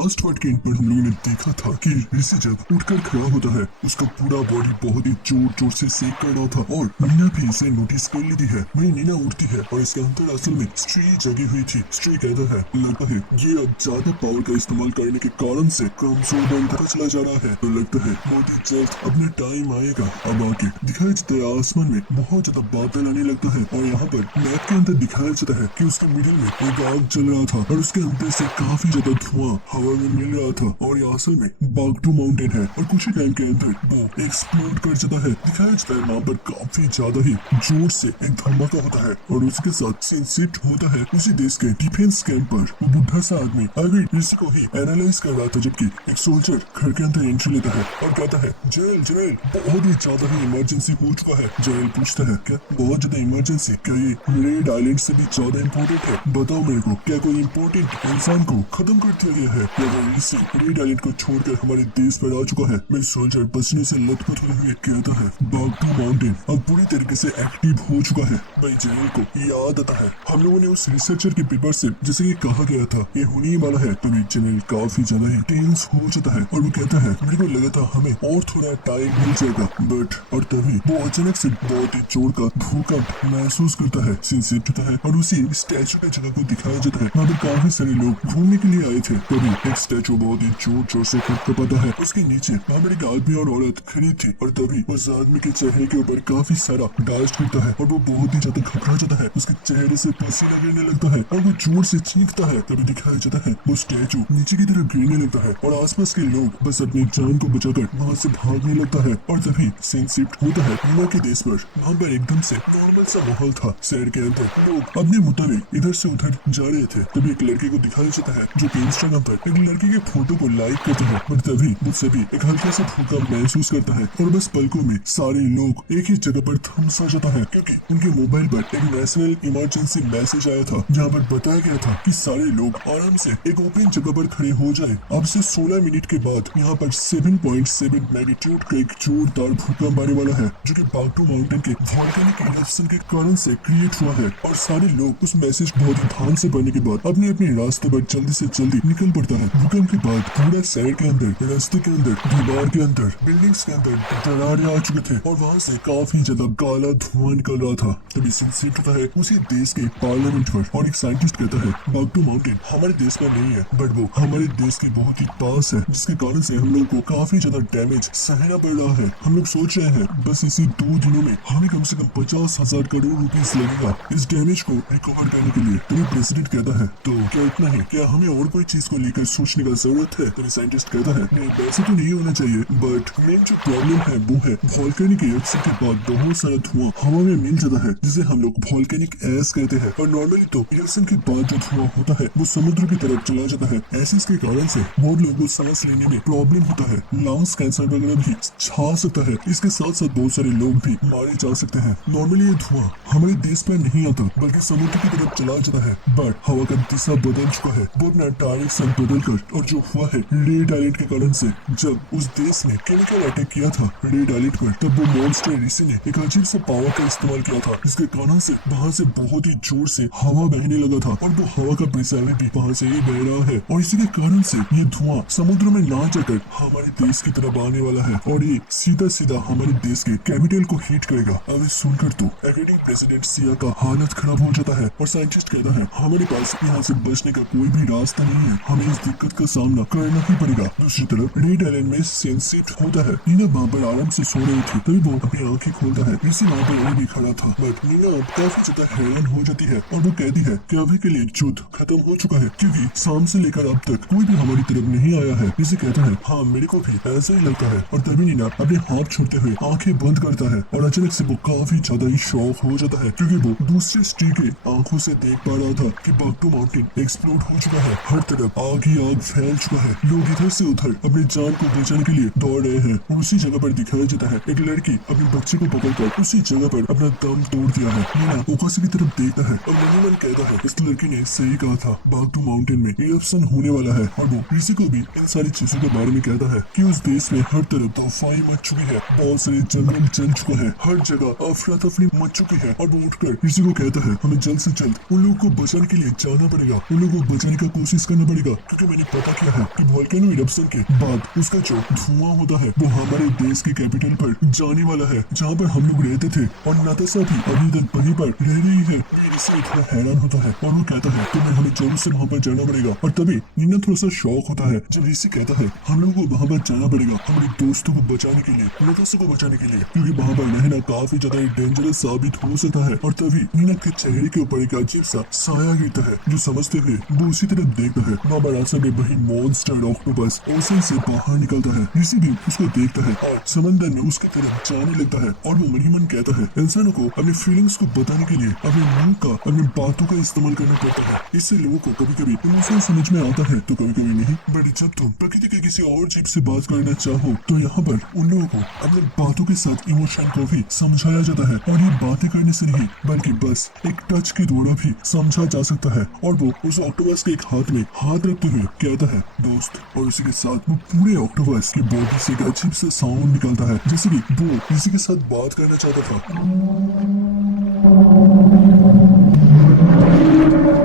Last part के and पर हम लोगों ने देखा था कि ऋषि जब उठकर खड़ा होता है उसका पूरा बॉडी बहुत ही जोर जोर से सेक कर रहा था और नीना भी इसे नोटिस कर लेती है। वहीं नीना उठती है और इसके अंदर असल में स्ट्री जगी हुई थी। स्ट्री कहता है लगता है ये अब ज्यादा पावर का इस्तेमाल करने के कारण से कमजोर बनता चला जा रहा है। तो लगता है बहुत ही जल्द अपना टाइम आएगा। अब आगे दिखाया जाता है आसमान में बहुत ज्यादा बादल आने लगता है और यहाँ पर मैप के अंदर दिखाया जाता है कि उसके मिडिल में एक आग चल रहा था और उसके अंदर से काफी ज्यादा धुआं हवा में मिल रहा था और ये असल में बागटू माउंटेन है और कुछ ही टाइम के अंदर वो एक्सप्लोड कर जाता है। दिखाया जाता है वहाँ पर काफी ज्यादा ही जोर से एक धमाका होता है और उसके साथ सीन शिफ्ट होता है उसी देश के डिफेंस कैंप पर। वो बुढ़ा सा आदमी अभी इसी को ही एनालाइज कर रहा था जबकि एक सोल्जर घर के अंदर एंट्री लेता है और कहता है जनरल जनरल बहुत ही ज्यादा ही इमरजेंसी हो चुका है। जनरल पूछता है क्या बहुत ज्यादा इमरजेंसी? क्या ये रेड आइलैंड से भी ज्यादा इम्पोर्टेंट है? बताओ मेरे को क्या कोई इम्पोर्टेंट इंसान को खत्म कर दिया गया है या इसी रेड आइलैंड को छोड़कर हमारे देश पर आ चुका है? मेरे सोल्जर बचने से लथपथ हुए कहता है बागटू माउंटेन अब पूरी तरीके से एक्टिव हो चुका है। भाई जनरल को याद आता है हम लोगों ने उस रिसर्चर के पेपर से जैसे कि कहा गया था ये होने ही वाला है। तभी जनरल काफी ज्यादा ही टेंस हो जाता है और वो कहता है मेरे को लगा था हमें और थोड़ा टाइम मिल जाएगा बट। और तभी वो अचानक से बहुत ही जोर का भूकंप महसूस करता है। सीन शिफ्ट होता है और उसी स्टैचू की जगह को दिखाया जाता है। वहाँ पर काफी सारे लोग घूमने के लिए आए थे। तभी एक स्टैचू बहुत ही जोर जोर से खटखटाता है। उसके नीचे वहाँ पर एक आदमी और औरत खड़ी थी और तभी उस आदमी के चेहरे के ऊपर काफी सारा डस्ट गिरता है और वो बहुत ही ज्यादा घबरा जाता है। उसके चेहरे से पसीना गिरने लगता है और वो जोर से चीखता है। तभी दिखाया जाता है वो स्टैचू नीचे की तरफ गिरने लगता है और आसपास के लोग बस अपनी जान को बचाकर वहाँ से भागने लगता है। और तभी सीन शिफ्ट होता है नीना के देश पर। वहाँ पर एकदम से नॉर्मल सा माहौल था। शहर के अंदर लोग अपने मुताबिक इधर से उधर जा रहे थे। तभी एक लड़के को दिखाया जाता है जो कि इंस्टाग्राम पर एक लड़के के फोटो को लाइक करता है और तभी वो सभी एक हल्का सा भूकंप महसूस करता है और बस पलकों में सारे लोग एक ही जगह पर थम सा जाता है क्योंकि उनके मोबाइल पर एक नेशनल इमरजेंसी मैसेज आया था जहाँ पर बताया गया था कि सारे लोग आराम से एक ओपन जगह पर खड़े हो जाए। अब से 16 मिनट के बाद यहाँ पर 7.7 मैग्नीट्यूड का एक जोरदार भूकंप आने वाला है जो कि बागटू माउंटेन के वोल्केनिक इरप्शन के कारण से क्रिएट हुआ है। और सारे लोग उस मैसेज बहुत ही ध्यान से पढ़ने के बाद अपने अपने रास्ते पर जल्दी से जल्दी निकल पड़ता है। भूकंप के बाद पूरा शहर के अंदर रास्ते के अंदर दीवार के अंदर बिल्डिंग्स के अंदर दरारें आ चुके थे और वहाँ से काफी ज्यादा काला धुआं निकल रहा था। तभी सीन शिफ्ट होता है उसी देश के पार्लियामेंट पर और एक साइंटिस्ट कहता है बागटू माउंटेन हमारे देश में नहीं है बट वो हमारे देश के बहुत ही पास है जिसके कारण से हम लोग को काफी ज्यादा डैमेज सहना पड़ रहा है। हम लोग सोच रहे हैं बस इसी 2 दिनों में हमें कम से कम 50,000 करोड़ रुपीस लगेगा इस डैमेज को रिकवर करने के लिए। तभी प्रेसिडेंट कहता है तो क्या इतना ही? क्या हमें और कोई चीज को लेकर सोचने का जरूरत है? तभी साइंटिस्ट कहता है नहीं वैसे तो नहीं होना चाहिए बट मेन जो प्रॉब्लम है वो है वोल्केनिक इरप्शन के बाद बहुत सारा धुआं हवा में मिल जाता है जिसे हम लोग वोल्केनिक एश कहते हैं और नॉर्मली तो इरप्शन के बाद जो धुआं होता है वो समुद्र की तरफ चला जाता है। एसिड के कारण से बहुत लोगों को सांस लेने में प्रॉब्लम होता है। लंग्स कैंसर वगैरह भी छा सकता है। इसके साथ साथ बहुत सारे लोग भी मारे जा सकते हैं। नॉर्मली ये धुआं हमारे देश में नहीं आता बल्कि समुद्र की तरफ चला जाता है बट हवा का दिशा बदल चुका है। वो अपना डायरेक्शन बदल कर और जो हुआ है रेड आइलैंड के कारण से जब उस देश ने केमिकल अटैक किया था रेड आइलैंड पर तब वो मॉन्स्टर ऋषि ने एक अजीब सा पावर का इस्तेमाल किया था जिसके कारण से वहाँ से बहुत ही जोर से हवा बहने लगा था और वो हवा का प्रेशर भी वहाँ से ही बह रहा है और इसी के कारण से ये धुआं समुद्र में ना जाकर हमारे देश की तरफ आने वाला है और ये सीधा सीधा हमारे देश के कैपिटल को हिट करेगा। अब सुनकर तो अकॉर्डिंग प्रेसिडेंट सिया का हालत खराब हो जाता है और साइंटिस्ट कहता है हमारे पास यहाँ से बचने का कोई भी रास्ता नहीं है, हमें इस दिक्कत का सामना करना ही पड़ेगा। दूसरी तरफ रेड आइलैंड में सीन शिफ्ट होता है। नीना वहाँ पर आराम से सो रही थी तभी वो अपनी आंखें खोलता है। ऋषि वहाँ पर और भी खड़ा था बट नीना अब काफी ज्यादा हैरान हो जाती है और वो कहती है कि अभी के लिए युद्ध खत्म हो चुका है क्योंकि शाम से लेकर अब तक कोई भी हमारी तरफ नहीं आया है। ऋषि कहता है हाँ मेरे को भी ऐसा ही लगता है और तभी नीना अपने हाथ छोड़ते हुए आंखें बंद करता है और अचानक से वो काफी ज्यादा ही शॉक हो जाता है क्योंकि वो दूसरे स्ट्री के आंखों से देख पा रहा था कि बागटू माउंटेन एक्सप्लोड हो चुका है। हर तरफ आग ही आग फैल चुका है। लोग इधर से उधर अपनी जान को बचाने के लिए दौड़ रहे हैं और उसी जगह पर दिखाया जाता है एक लड़की अपने बच्चे को पकड़कर उसी जगह पर अपना दम तोड़ दिया है। नीना ओकासे की तरफ देखता है और मन ही मन कहता है इस लड़की ने सही कहा था बागटू माउंटेन में इरप्शन होने वाला है और वो ऋषि को भी इन सारी चीजों के बारे में कहता है कि उस देश में हर तरफ तोफाई मच चुकी है, बहुत सारे जंगल जल चुका है, हर जगह अफरा तफरी मच चुकी है और वो उठकर ऋषि को कहता है हमें जल्द से जल्द उन लोगों को बचाने के लिए जाना पड़ेगा, उन लोगों को बचाने का कोशिश करना पड़ेगा क्योंकि मैंने पता किया है कि वोल्केनो इरप्शन के बाद उसका जो धुआं होता है वो हमारे देश के कैपिटल पर जाने वाला है, जहाँ पर हम लोग रहते थे, और नाताशा भी अभी तक वहीं पर रह रही है। इससे इतना हैरान होता है और वो कहता है तुम्हें हमें जरूर से वहाँ पर जाना पड़ेगा। और तभी नीना थोड़ा सा शौक होता है जब ऋषि कहता है हम लोगों को वहाँ पर जाना पड़ेगा हमारे दोस्तों को बचाने के लिए, नाताशा को बचाने के लिए, क्योंकि वहाँ पर रहना काफी ज्यादा डेंजरस साबित हो सकता है। और तभी नीना के चेहरे के ऊपर एक अजीब सा साया गिरता है, जो समझते हुए वो उसी तरफ देखता है। वहाँ पर रास्ते में वही मॉन्स्टर ऑक्टोपस ओशन से बाहर निकलता है। ऋषि भी उसको देखता है और समंदर में उसकी तरफ जाने लगता है। और वो मन ही मन कहता है इंसानों को अपनी फीलिंग्स को बताने के लिए अपने मुंह का, अपनी बातों का इस्तेमाल करना पड़ता है। इससे लोगों को कभी कभी इमोशन समझ में आता है तो कभी कभी नहीं। बट जब तुम प्रकृति के किसी और जीव से बात करना चाहो तो यहाँ पर उन लोगों को अपने बातों के साथ इमोशन को भी समझाया जाता है। और ये बातें करने से नहीं बल्कि बस एक टच के द्वारा भी समझा जा सकता है। और वो उस ऑक्टोपस के एक हाथ में हाथ रखते हुए कहता है दोस्त, और उसी के साथ वो पूरे ऑक्टोपस की बॉडी से एक अजीब सा साउंड निकलता है, जैसे कि वो किसी के साथ बात करना चाहता था,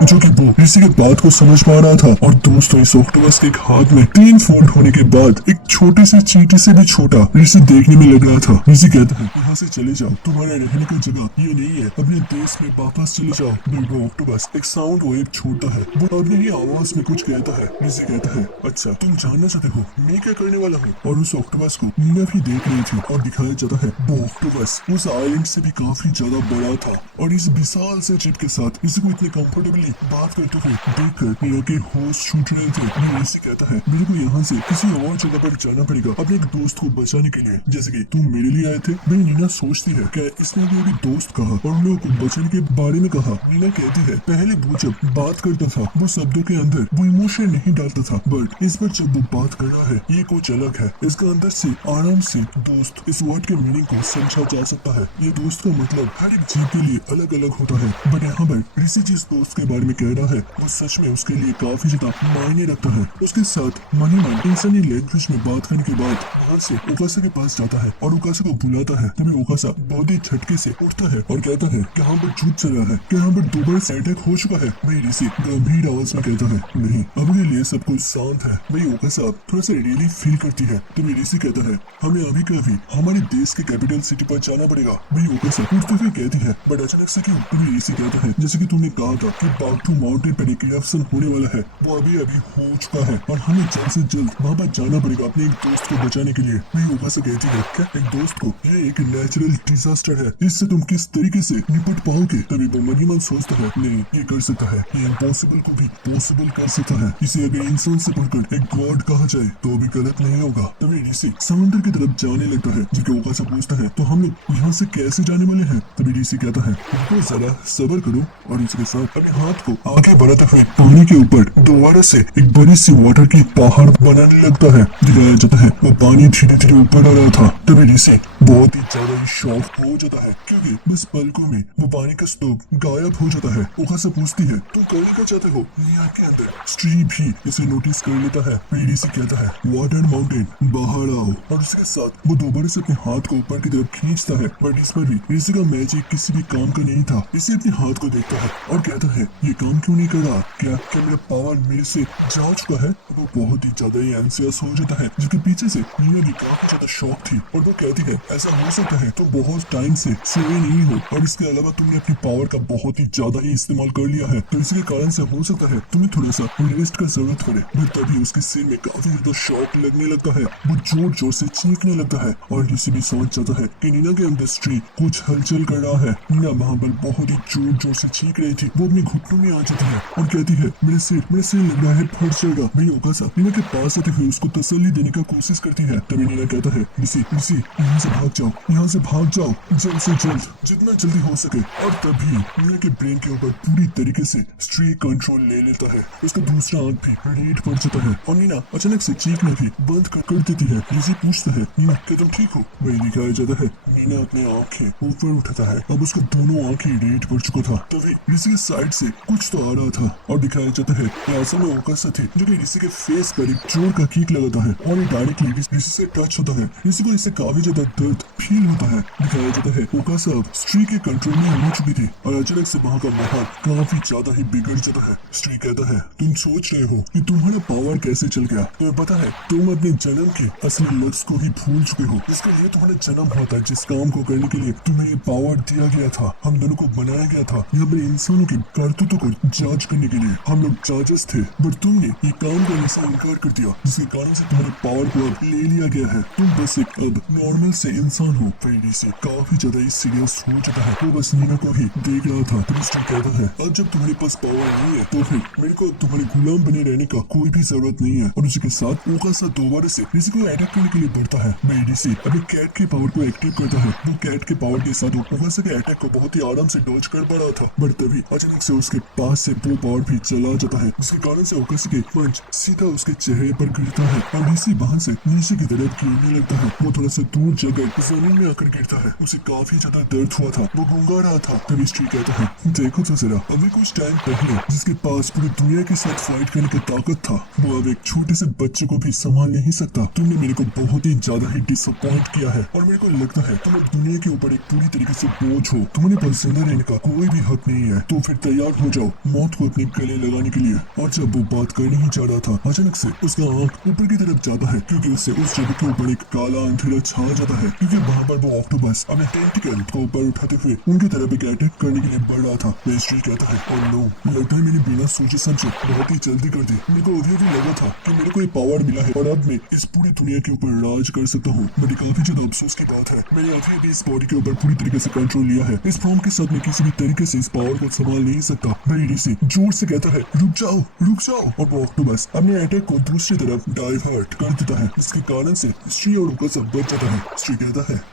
जो कि वो ऋषि के बात को समझ पा रहा था। और दोस्तों इस ऑक्टोपस के एक हाथ में 3 फोल्ड होने के बाद एक छोटे से चींटी से भी छोटा ऋषि देखने में लग रहा था। ऋषि कहता है यहाँ से चले जाओ, तुम्हारे रहने का जगह ये नहीं है, अपने देश में वापस चले जाओ। वो ऑक्टोपस एक साउंड वेव छोड़ता है, वो अपनी ही आवाज में कुछ कहता है। ऋषि कहता है अच्छा तुम जानना चाहते हो मैं क्या करने वाला हूँ। और उस ऑक्टोपस को नीना भी देख रही थी और दिखाया जाता है वो ऑक्टोपस उस आइलैंड से भी काफी ज्यादा बड़ा था। और इस विशाल से चिप के साथ इसी को इतने कंफर्टेबली बात करते हुए देखकर नीना के होश छूट रहे थे। ऋषि कहता है मेरे को यहाँ से किसी और जगह पर जाना पड़ेगा अपने एक दोस्त को बचाने के लिए, जैसे कि तुम मेरे लिए आए थे। मेरी नीना सोचती है क्या इसने भी दोस्त कहा और लोगों को बचाने के बारे में कहा। नीना कहती है पहले वो जब बात करता था वो शब्दों के अंदर वो इमोशन नहीं डालता था, बट इस पर जब वो बात कर रहा है ये कुछ अलग है। इसका अंदर से आराम से दोस्त इस वर्ड के मीनिंग को समझा जा सकता है। ये दोस्त का मतलब हर एक जीव के लिए अलग अलग होता है, बट यहाँ पर ऋषि जिस दोस्त के बारे में कह रहा है वो सच में उसके लिए काफी ज्यादा मायने रखता है। उसके साथ मनी मन इंसानी लैंग्वेज में बात करने के बाद वहाँ से ओकासा के पास जाता है और ओकासा को बुलाता है। तभी ओकासा बहुत ही झटके से उठता है और कहता है कि यहाँ पर झूठ चल रहा है, कि यहाँ पर 2 बार अटैक हो चुका है। वही ऋषि गंभीर आवाज में कहता है नहीं अब के लिए सब कुछ शांत है। वही ओकासा थोड़ा सा रियली फील करती है। तभी ऋषि कहता है हमें अभी के अभी हमारे देश के कैपिटल सिटी पर जाना पड़ेगा। वही ओकासा उठते हुए कहती है बट अचानक से क्यों। तभी ऋषि कहता है जैसे कि तुमने कहा था कि बागटू माउंटेन पर एक इरप्शन होने वाला है, वो अभी अभी हो चुका है और हमें जल्द से जल्द वहाँ पर जाना पड़ेगा अपने एक दोस्त को बचाने के लिए। वही ओकासा कहती है क्या एक दोस्त को, ये एक नेचुरल डिजास्टर है, इससे तुम किस तरीके से निपट पाओगे। तभी वो मन ही मन सोचता है नहीं ये कर सकता है, ये इम्पॉसिबल को भी पॉसिबल कर सकता है। इसे अगर इंसान से बढ़कर एक गॉड कहा जाए तो भी गलत नहीं होगा। तभी ऋषि समुद्र की तरफ जाने लगता है, जबकि ओकासा पूछता है तो हम लोग यहाँ से कैसे जाने वाले हैं। तभी ऋषि कहता है रुको जरा सब्र करो, और इसके साथ अपने हाथ को आगे बढ़ाते हुए पानी के ऊपर दोबारा से एक बड़ी सी वाटर की पहाड़ बनाने लगता है। दिखाया जाता है वो पानी धीरे धीरे ऊपर आ रहा था। तभी ऋषि बहुत ही ज्यादा ही शॉक हो जाता है, क्योंकि बस पलकों में वो पानी का स्तूप गायब हो जाता है। ओकासा पूछती है तुम करने क्या चाहते हो। नीना के अंदर स्ट्री भी इसे नोटिस कर लेता है। ऋषि कहता है वाटर माउंटेन बाहर आओ, और उसके साथ वो दोबारा से अपने हाथ को ऊपर की तरफ खींचता है। बट इस पर भी ऋषि का मैजिक किसी भी काम का नहीं था। ऋषि अपने हाथ को देखता है और कहता है ये काम क्यों नहीं कर रहा, क्या मेरा पावर मेरे से जा चुका है। वो बहुत ही ज्यादा ही एंसियस हो जाता है, जिसके पीछे से नीना भी काफी ज्यादा शॉक थी। और वो कहती है ऐसा हो सकता है तो बहुत टाइम से सोए नहीं हो, और इसके अलावा तुमने अपनी पावर का बहुत ही ज्यादा ही इस्तेमाल कर लिया है, तो इसके कारण से हो सकता है तुम्हें थोड़ा सा रेस्ट का जरूरत पड़े। बट तभी उसके सिर में काफी ज्यादा शॉक लगने लगता है, वो जोर जोर से चीखने लगता है। और ऋषि भी समझ जाता है कि नीना के अंदर स्ट्री कुछ हलचल कर रहा है। नीना वहाँ पर बहुत ही जोर जोर से चीख रही थी। वो अपने घुटनों में आ जाती है और कहती है मेरे सिर लग रहा है फट जाएगा। वही ओकासा नीना के पास आते हुए उसको तसल्ली देने का कोशिश करती है। तभी नीना कहता है ऋषि यहाँ से भाग जाओ, यहाँ से भाग जाओ जल्द से जल्द, जितना जल्दी हो सके। और तभी नीना के ब्रेन के ऊपर पूरी तरीके से स्ट्री कंट्रोल ले लेता है। उसका दूसरा आंख भी रेड पड़ जाता है और नीना अचानक से चीखना भी बंद कर देती है। ऋषि पूछता है नीना क्या तुम ठीक हो। वही दिखाया जाता है नीना अपनी आंखें ऊपर उठाता है, अब उसका दोनों आंखें रेड पड़ चुका था। तभी ऋषि के साइड से कुछ तो आ रहा था और दिखाया जाता है असल में ओकासा थे, जो कि ऋषि के फेस पर एक जोर का किक लगाता है और ये डायरेक्टली ऋषि से टच होता है। ऋषि को इससे काफी ज्यादा दर्द खूबसूरत फील होता है। दिखाया जाता है ओकासा अब स्ट्री के कंट्रोल में हो चुकी थी और अचानक से वहाँ का माहौल काफी ज्यादा ही बिगड़ जाता है। स्ट्री कहता है तुम सोच रहे हो कि तुम्हारा पावर कैसे चल गया, तुम्हें पता है तुम अपने जन्म के असली लक्ष्य को ही भूल चुके हो, जिसके लिए तुम्हारा जन्म हुआ था, जिस काम को करने के लिए तुम्हें ये पावर दिया गया था, हम दोनों को बनाया गया था यहाँ पर इंसानों के करतूतों को जांच करने के लिए। हम लोग जजेस थे, बट तुमने ये काम करने से इनकार कर दिया, जिसके कारण से तुम्हारे पावर को अब ले लिया गया है। तुम बस एक अब नॉर्मल से इंसान हो। फेडी से काफी ज्यादा ही सीरियस हो चुका है, वो बस नीना को ही देख रहा था। मिस्टर कहता है अब जब तुम्हारे पास पावर नहीं है तो फिर मेरे को तुम्हारे गुलाम बने रहने का कोई भी जरूरत नहीं है। और उसी के साथ ओकासा दोबारा से किसी को अटैक करने के लिए बढ़ता है। मेडी से अपने कैट के पावर को एक्टिव करता है। वो कैट के पावर के साथ ओकासा के अटैक को बहुत ही आराम से डॉज कर पा रहा था, बट तभी अचानक से उसके पास से वो पावर भी चला जाता है, जिसके कारण से ओकासा के पंच सीधा उसके चेहरे पर गिरता है और इसी वहां से नीचे की तरफ गिरने लगता है। वो थोड़ा सा दूर जगह जमीन में आकर गिरता है। उसे काफी ज्यादा दर्द हुआ था, वो गूंगा रहा था। तभी स्ट्री कहता है देखो तो जरा, अभी कुछ टाइम पहले जिसके पास पूरी दुनिया के साथ फाइट करने की ताकत था, वो अब एक छोटे से बच्चे को भी संभाल नहीं सकता। तुमने मेरे को बहुत ही ज्यादा ही डिसअपॉइंट किया है और मेरे को लगता है तुम अब दुनिया के ऊपर एक पूरी तरीके से बोझ हो। तुम्हारे पास जिंदा रहने का कोई भी हक नहीं है, तो फिर तैयार हो जाओ मौत को अपने गले लगाने के लिए। और जब वो बात करने ही जा रहा था, अचानक से उसका आंख ऊपर की तरफ जाता है, क्योंकि उससे उस जगह के ऊपर एक काला अंधेरा छा जाता है, क्योंकि वहाँ पर वो ऑक्टोपस अपने टेंटिकल को ऊपर उठाते हुए उनकी तरफ एक अटैक करने के लिए बढ़ रहा था। मिस्ट्री कहता है और नो, लगता है मैंने बिना सोचे समझे बहुत ही जल्दी कर दी। मेरे को अभी भी लगा था कि मेरे को ये पावर मिला है और अब मैं इस पूरी दुनिया के ऊपर राज कर सकता हूँ, बट काफी ज्यादा अफसोस की बात है मैंने अभी भी इस बॉडी के ऊपर पूरी तरीके से कंट्रोल लिया है। इस फॉर्म के साथ मैं किसी भी तरीके से इस पावर को संभाल नहीं सकता। बेडी से जोर से कहता है रुक जाओ रुक जाओ, और वो ऑक्टोपस अपने अटैक को दूसरी तरफ डाइवर्ट कर देता है, जिसके कारण से स्ट्री और ओकासा बच जाता है। स्ट्री कहता है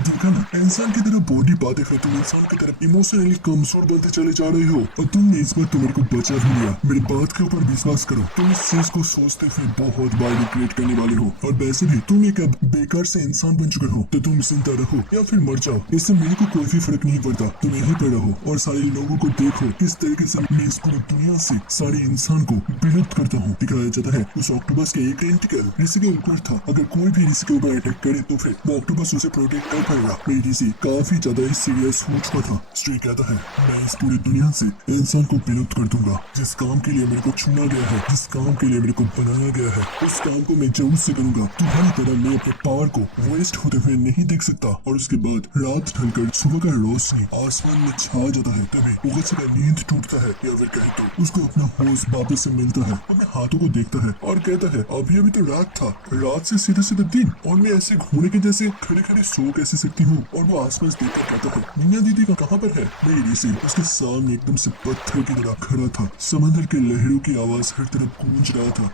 देखा ना, इंसान की तरफ बॉडी पाते हुए तुम इंसान की तरफ इमोशनली कमजोर बनते चले जा रहे हो, और तुमने इस बार तो मेरे को बचा भी लिया। मेरी बात के ऊपर विश्वास करो, तुम इस चीज को सोचते हुए बहुत बार रिग्रेट करने वाले हो, और वैसे भी तुम एक अब बेकार से इंसान बन चुके हो, तो तुम जिंदा रहो या फिर मर जाओ, इससे मेरे को कोई भी फर्क नहीं पड़ता। तुम यहीं पर रहो और सारे लोगों को देखो किस तरीके से मैं इस पूरी दुनिया से सारे इंसान को विलुप्त करता हूँ। दिखाया जाता है उस ऑक्टोपस के एक टेंटिकल ऋषि के ऊपर था, अगर कोई भी ऋषि के ऊपर अटैक करे तो फिर वो ऑक्टोपस उसे प्रोटेक्ट कर पाएगा। मेरी ऋषि काफी ज्यादा ही सीरियस हो चुका था। स्ट्री कहता है मैं इस पूरी दुनिया से इंसान को विलुप्त कर दूंगा। जिस काम के लिए मेरे को चुना गया है, जिस काम के लिए मेरे को बनाया गया है, उस काम को मैं जरूर से करूंगा। तुम्हारी तरह मैं अपने पावर को वेस्ट होते हुए नहीं देख सकता। और उसके बाद रात ढलकर सुबह का रोशनी आसमान में छा जाता है। तभी ओकासा का नींद टूटता है, या फिर कहे तो उसको अपना होश वापस से मिलता है। अपने हाथों को देखता है और कहता है अभी अभी तो रात था, रात से सीधा सीधा दिन, और मैं ऐसे घोड़े के जैसे खड़े खड़े सो कैसे सकती हूँ। और वो आसपास देखकर कहता है मीना दीदी का कहाँ पर है। मेरी ऋषि उसके सामने एकदम से पत्थर की तरह खड़ा था। समंदर के लहरों की आवाज हर तरफ गूंज रहा था।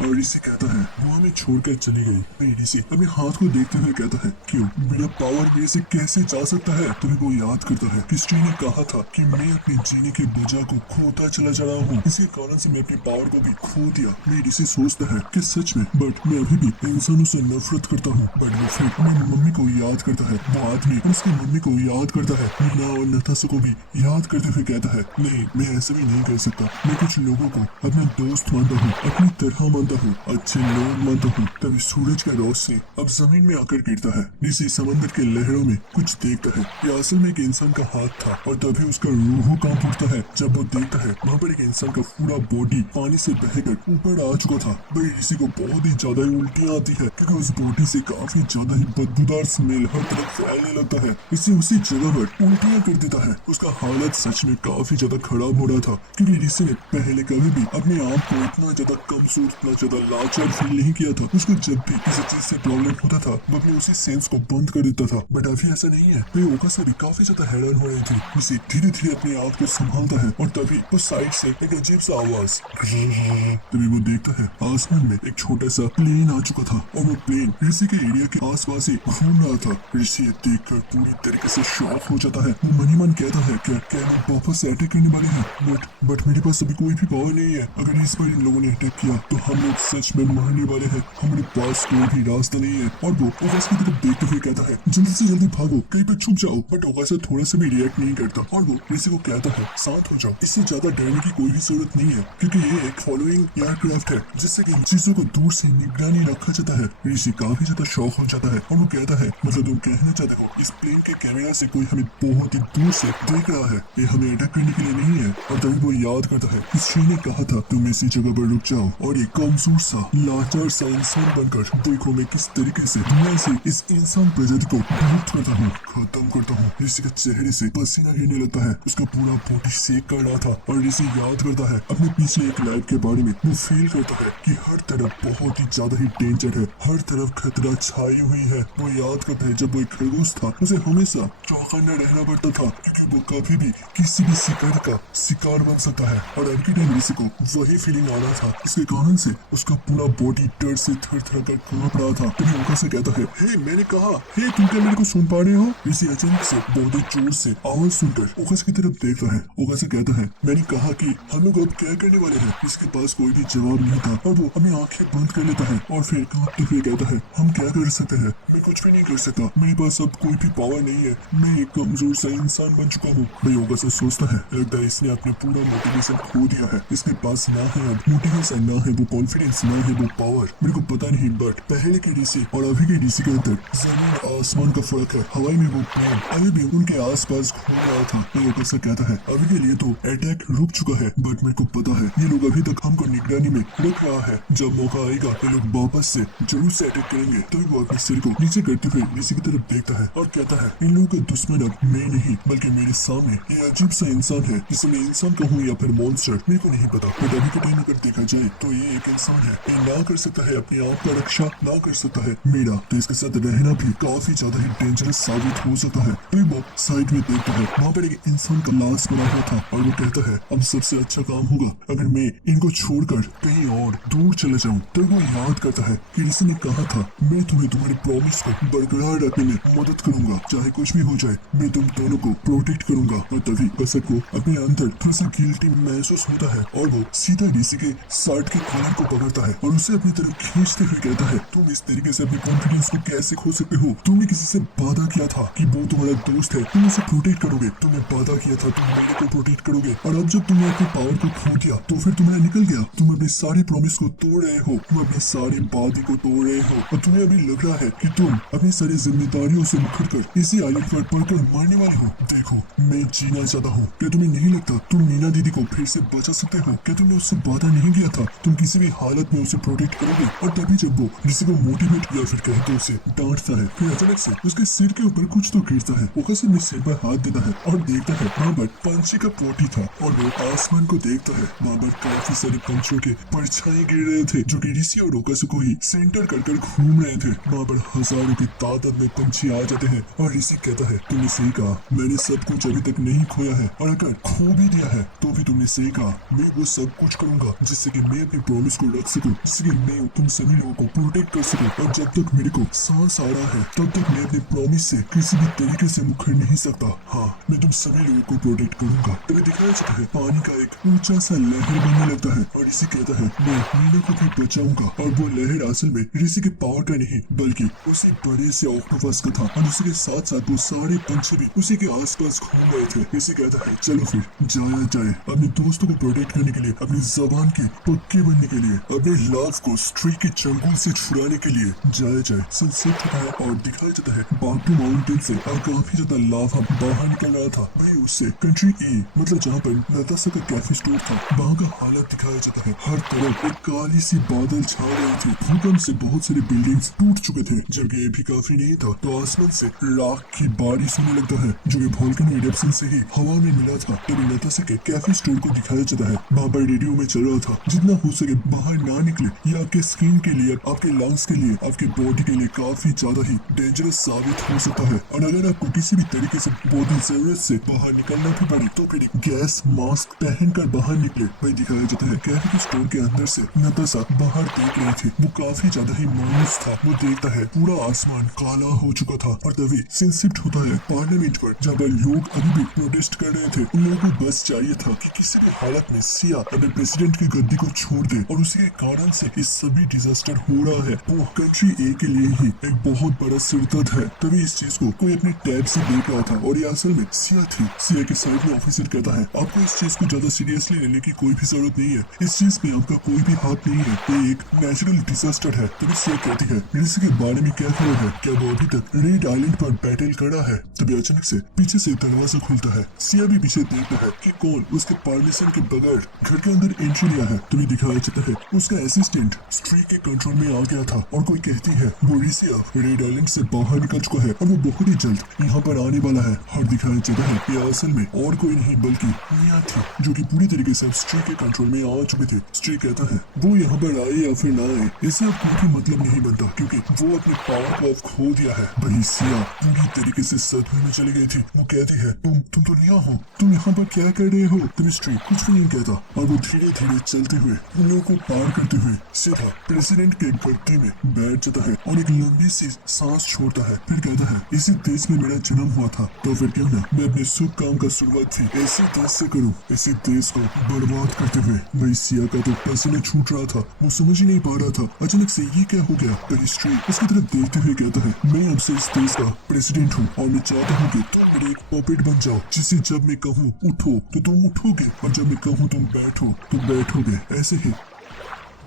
और ऋषि कहता है वो हमें छोड़कर चली गई। ऋषि अपने हाथ को देखते हुए कहता है क्यों, मेरा पावर मेरे से कैसे जा सकता है। तभी वो याद करता है कि स्ट्री ने कहा था कि मैं अपने जीने की वजह को खोता चला जा रहा हूँ, इसी कारण से मैं अपने पावर को भी खो दिया। मैं ऋषि सोचता है कि सच में बट मैं अभी भी इंसानों से नफरत करता हूँ। बट वो फिर अपनी मम्मी को याद करता है, वो आदमी उसकी मम्मी को याद करता है, मीना और नताशा को भी याद करते हुए कहता है नहीं, मैं ऐसा भी नहीं कर सकता। मैं कुछ लोगों को अपना दोस्त मानता हूँ, अपनी तरह मानता हूँ, अच्छे लोग मानता हूँ। तभी सूरज का रोशनी अब जमीन में आकर गिरता है। ऋषि समंदर के लहरों में कुछ देखता है, ये असल में एक इंसान का हाथ था। और तभी उसका रूह कांप उठता है जब वो देखता है वहाँ पर एक इंसान का पूरा बॉडी पानी से बहकर ऊपर आ चुका था। भाई ऋषि को बहुत ही ज्यादा उल्टियाँ आती है, क्योंकि उस बॉडी से काफी ज्यादा ही बदबूदार स्मेल हर तरफ फैलने लगता है। इसी उसी जगह पर उल्टियाँ कर देता है। उसका हालत सच में काफी ज्यादा खराब हो रहा था, क्योंकि ऋषि ने पहले कभी भी अपने आप को इतना ज्यादा कमजोर, इतना ज्यादा लाचार फील नहीं किया था। उसको जब भी किसी चीज से प्रॉब्लम होता था वो अपने उसी सेंस को बंद कर देता था, बट अभी ऐसा नहीं है। भाई ओकासा भी काफी ज्यादा हैरान हो रही थी। ऋषि धीरे धीरे अपने आप को संभालता है और तभी उस साइड से एक अजीब सा आवाज, तभी वो देखता है आसमान में एक छोटा सा प्लेन आ चुका था और वो प्लेन ऋषि के एरिया के आसपास ही घूम रहा था। ऋषि देखकर पूरी तरीके से शॉक हो जाता है। वो मन ही मन कहता है क्या लोग वापस से अटैक करने वाले हैं, बट मेरे पास अभी कोई भी पावर नहीं है। अगर इस बार इन लोगों ने अटैक किया तो हम लोग सच में मरने वाले हैं, हमारे पास कोई भी रास्ता नहीं है। और वो ओकास की तरफ देखते हुए कहता है जल्दी से जल्दी भागो, कहीं पे छुप जाओ। बट ओकास थोड़ा सा भी रिएक्ट नहीं करता और वो ऋषि को कहता है शांत हो जाओ, इससे ज्यादा डरने की कोई भी जरूरत नहीं है, क्योंकि ये एक फॉलोइंग एयरक्राफ्ट है जिससे कि चीजों को दूर से निगरानी रखा जाता है। ऋषि काफी ज्यादा शौक हो जाता है और वो कहता है मतलब तुम कहना चाहते हो इस प्लेन के कैमरा से कोई हमें बहुत ही दूर से देख रहा है, ये हमें अटैक करने के लिए नहीं है। और तभी वो याद करता है श्री ने कहा था तुम इसी जगह पर रुक जाओ और एक कमजोर सा लाचार सा इंसान बनकर देखो मैं किस तरीके से दुनिया से इस इंसान प्रजाति को विलुप्त करता हूँ, खत्म करता हूँ। ऋषि के चेहरे से पसीना गिरने लगता है, उसका पूरा बॉडी शेक कर रहा था और ऋषि याद करता है अपने पिछले एक लाइफ के बारे में। वो फील करता है कि हर तरफ बहुत ही ज्यादा ही डेंजर है, हर तरफ खतरा छाई हुई है। वो याद करता है जब वो एक खरगोश था उसे हमेशा चौकन्ना रहना पड़ता था, क्योंकि वो कभी भी किसी भी शिकार का शिकार बन सकता है। और अब के टाइम ऋषि को वही फीलिंग आ रहा था, इसके कारण से उसका पूरा बॉडी डर से थर-थर कर कांप रहा था। तभी ओकास से कहता है हे मैंने कहा, हे तुम क्या मेरे को सुन पा रहे हो? ऋषि अचानक से बहुत ही जोर से आवाज सुनकर ओकास की तरफ देखता है। ओकास से कहता है मैंने कहा कि हम लोग अब क्या करने वाले हैं? इसके पास कोई भी जवाब नहीं था और वो अपनी आंखें बंद कर लेता है और फिर कांपते हुए कहता है हम क्या कर सकते हैं? मैं कुछ भी नहीं कर सकता, मेरे पास अब कोई भी पावर नहीं है, मैं एक कमजोर सा इंसान बन चुका हूँ। भाई ओकास सोचता है लगता है इसने अपने पूरा मोटिवेशन खो दिया है, इसके पास ना है अब मोटिवेशन, ना है वो कॉन्फिडेंस, ना है वो पावर। मेरे को पता नहीं बट पहले के ऋषि और अभी के ऋषि के अंदर जमीन आसमान का फर्क है। हवाई में वो प्लेन अभी भी उनके आसपास घूम रहा था। ओकास कहता है अभी के लिए तो अटैक रुक चुका है, बट मेरे को पता है ये लोग अभी तक हमको निगरानी में रख रहा है, जब मौका आएगा ये लोग वापस से जरूर से अटैक करेंगे। तभी वो अपने सिर को नीचे करते हुए ऋषि की तरफ देखता है और कहता है इन लोगों का दुश्मन अब मैं नहीं बल्कि मेरे सामने ये अजीब सा इंसान है, जिसे मैं इंसान कहूँ या फिर मॉन्स्टर मेरे को नहीं पता, बट अभी के टाइम अगर देखा जाए तो ये एक इंसान है, ये ना कर सकता है अपने आप का रक्षा, ना कर सकता है मेरा, तो इसके साथ रहना भी काफी ज्यादा ही डेंजरस साबित हो सकता है। तभी वो साइड में देखता है, वहाँ पर एक इंसान का लाश बना हुआ था और वो कहता है अब सबसे अच्छा काम होगा अगर मैं इनको छोड़कर कहीं और दूर चला जाऊं। तो वो याद करता है कि ऋषि ने कहा था मैं तुम्हें तुम्हारे प्रॉमिस को बरकरार रखने में मदद करूंगा, चाहे कुछ भी हो जाए मैं तुम दोनों को प्रोटेक्ट करूंगा। और तभी कसक को अपने अंदर थोड़ा सा गिल्टी महसूस होता है और वो सीधा ऋषि के शर्ट के कॉलर को पकड़ता है और उसे अपनी तरफ खींचते हुए कहता है तुम इस तरीके से अपने कॉन्फिडेंस को कैसे खो सकते हो? तुमने किसी से वादा किया था कि वो तुम्हारा दोस्त है, तुम उसे प्रोटेक्ट करोगे, तुमने वादा किया था तुम मेरे को प्रोटेक्ट करोगे, और अब जब तुमने अपनी पावर को खो दिया तो फिर तुम्हें निकल गया, तुम अपने सारे प्रॉमिस को तोड़ रहे हो, तुम अपने सारे वादे को तोड़ रहे हो और तुम्हें अभी लग रहा है कि तुम अपनी सारी जिम्मेदारियों से मुकरकर इसी आइलैंड पर पड़कर मरने वाले हो। देखो मैं जीना चाहता हूँ, क्या तुम्हें नहीं लगता तुम मीना दीदी को फिर से बचा सकते हो? क्या तुमने उससे वादा नहीं किया था तुम किसी भी हालत में उसे प्रोटेक्ट करोगे? और तभी जब वो किसी को मोटिवेट या फिर कहे तो उसे डांटता है, फिर अचानक से उसके सिर के ऊपर कुछ तो गिरता है। ओकास अपने सिर पर हाथ देता है और देखता है वहाँ पर पंछी का पोटी था और वो आसमान को देखता है, वहाँ पर काफी सारे पंछियों के परछाई गिर रहे थे जो कि ऋषि और ओकास को ही सेंटर कर घूम रहे थे। वहाँ पर हजारों की तादाद में पंछी आ जाते हैं और ऋषि कहता है तुमने सही कहा, मैंने सब कुछ अभी तक नहीं खोया है और अगर खो भी दिया है तो भी तुमने सही कहा, मैं वो सब कुछ करूंगा जिससे कि मैं अपने प्रॉमिस को रख सकूं, जिससे कि मैं तुम सभी लोगों को प्रोटेक्ट कर सकूं। और जब तक मेरे को सांस आ रहा है तब तक मैं अपने प्रॉमिस से किसी भी तरीके से मुकर नहीं सकता। हाँ मैं तुम सभी लोगों को प्रोटेक्ट करूंगा। तभी दिखाया जाता है पानी का एक ऊंचा सा लहर बनने लगता है और ऋषि कहता है मैं मीना को भी बचाऊंगा। और वो लहर असल में ऋषि के पावर का नहीं बल्कि उसी बड़े से ऑक्टोपस का था और उसी के साथ साथ वो सारे पंछी भी उसी के आसपास घूम रहे थे। ऋषि कहता है चलो फिर जाया जाए, अपने दोस्तों को प्रोटेक्ट करने के लिए, अपनी जबान के पक्के बनने के लिए, अपने लाव को स्ट्री के चंगुल से छुड़ाने के लिए जाया जाए। सनसेट होता है और दिखाया जाता है बाटू माउंटेन से और काफी ज्यादा लावा बाहर निकल रहा था। वही उससे कंट्री ए मतलब जहाँ पर नताशा का कैफे स्टोर था वहाँ का हालत दिखाया जाता है। हर तरफ एक काली सी बादल छा रहे थे, भूकंप से बहुत सारे बिल्डिंग्स टूट चुके थे। जब ये भी काफी नहीं था तो आसमान से राख की बारिश होने लगता है जो कि वोल्केनो इरप्शन से ही हवा में मिला था। तभी नताशा के कैफे स्टोर को दिखाया जाता है, वहाँ पर रेडियो में चल रहा था जितना हो सके बाहर ना निकले, ये आपके स्किन के लिए, आपके लंग्स के लिए, आपके बॉडी के लिए काफी ज्यादा ही डेंजरस साबित हो सकता है। और अगर आपको किसी भी तरीके से बहुत ही जरूरत से बाहर निकलना भी पड़े तो फिर गैस मास्क पहनकर बाहर निकले। वही दिखाया जाता है कैफे के स्टोर के अंदर से नताशा बाहर देख रही थी, वो काफी ज्यादा ही मायूस था। वो देखता है पूरा आसमान काला हो चुका था और तभी सीन शिफ्ट होता है पार्लियामेंट पर जहाँ पर लोग अभी भी प्रोटेस्ट कर रहे थे। उन लोगों को बस चाहिए था कि किसी भी हालत में सिया अपने प्रेसिडेंट की गद्दी को छोड़ दे और उसी जिसके कारण से इस सभी डिजास्टर हो रहा है वो कंट्री ए के लिए ही एक बहुत बड़ा सिरदर्द है। तभी इस चीज को कोई अपने टैब से देख रहा था और ये असल में सिया थी। सिया के साइड में ऑफिसर कहता है आपको इस चीज को ज्यादा सीरियसली लेने की कोई भी जरूरत नहीं है, इस चीज में आपका कोई भी हाथ नहीं है, ये एक नेचुरल डिजास्टर है। तभी सिया कहती है रिसी के बारे में क्या खबर है, क्या वो अभी तक रेड आइलैंड पर बैटल करा है। तभी अचानक से पीछे से दरवाजा खुलता है। सिया भी पीछे देखता है कि कौन उसके परमिशन के बगैर घर के अंदर एंट्री लिया है। तभी दिखाया जाता है उसका असिस्टेंट स्ट्री के कंट्रोल में आ गया था और कोई कहती है वो रिसिया रेड आइलैंड से बाहर निकल चुका है और वो बहुत ही जल्द यहाँ पर आने वाला है। और दिखाया जाता है ये असल में और कोई नहीं बल्कि मिया थी जो कि पूरी तरीके से स्ट्री के कंट्रोल में आ चुके थे। स्ट्री कहता है वो यहाँ पर आए या फिर ना आए इससे अब कोई भी मतलब नहीं बनता क्योंकि वो अपने पावर को अब खो दिया है। वही सिया पूरी तरीके से सदमे में चली गई थी। वो कहती है तुम तो लिया हो, तुम यहाँ पर क्या कर रहे हो। तभी स्ट्री कुछ भी नहीं कहता और वो धीरे धीरे चलते हुए उन लोगों को पार करते हुए सीधा प्रेसिडेंट के गद्दे में बैठ जाता है और एक लंबी सी सांस छोड़ता है। फिर कहता है इसी देश में मेरा जन्म हुआ था तो फिर क्यों ना मैं अपने शुभ काम का शुरुआत थी ऐसे देश से करूं, इसी देश को बर्बाद करते हुए। भाई सिया का तो पसीना छूट रहा था, वो समझ ही नहीं पा रहा था अचानक से ये क्या हो गया। पर स्ट्री उसकी तरफ देखते हुए कहता है मैं अब से इस देश का प्रेसिडेंट हूँ और मैं चाहता हूँ कि तुम मेरे एक पॉपेट बन जाओ जिसे जब मैं कहूँ उठो तो तुम उठोगे और जब मैं कहूँ तुम बैठो तो बैठोगे। ऐसे ही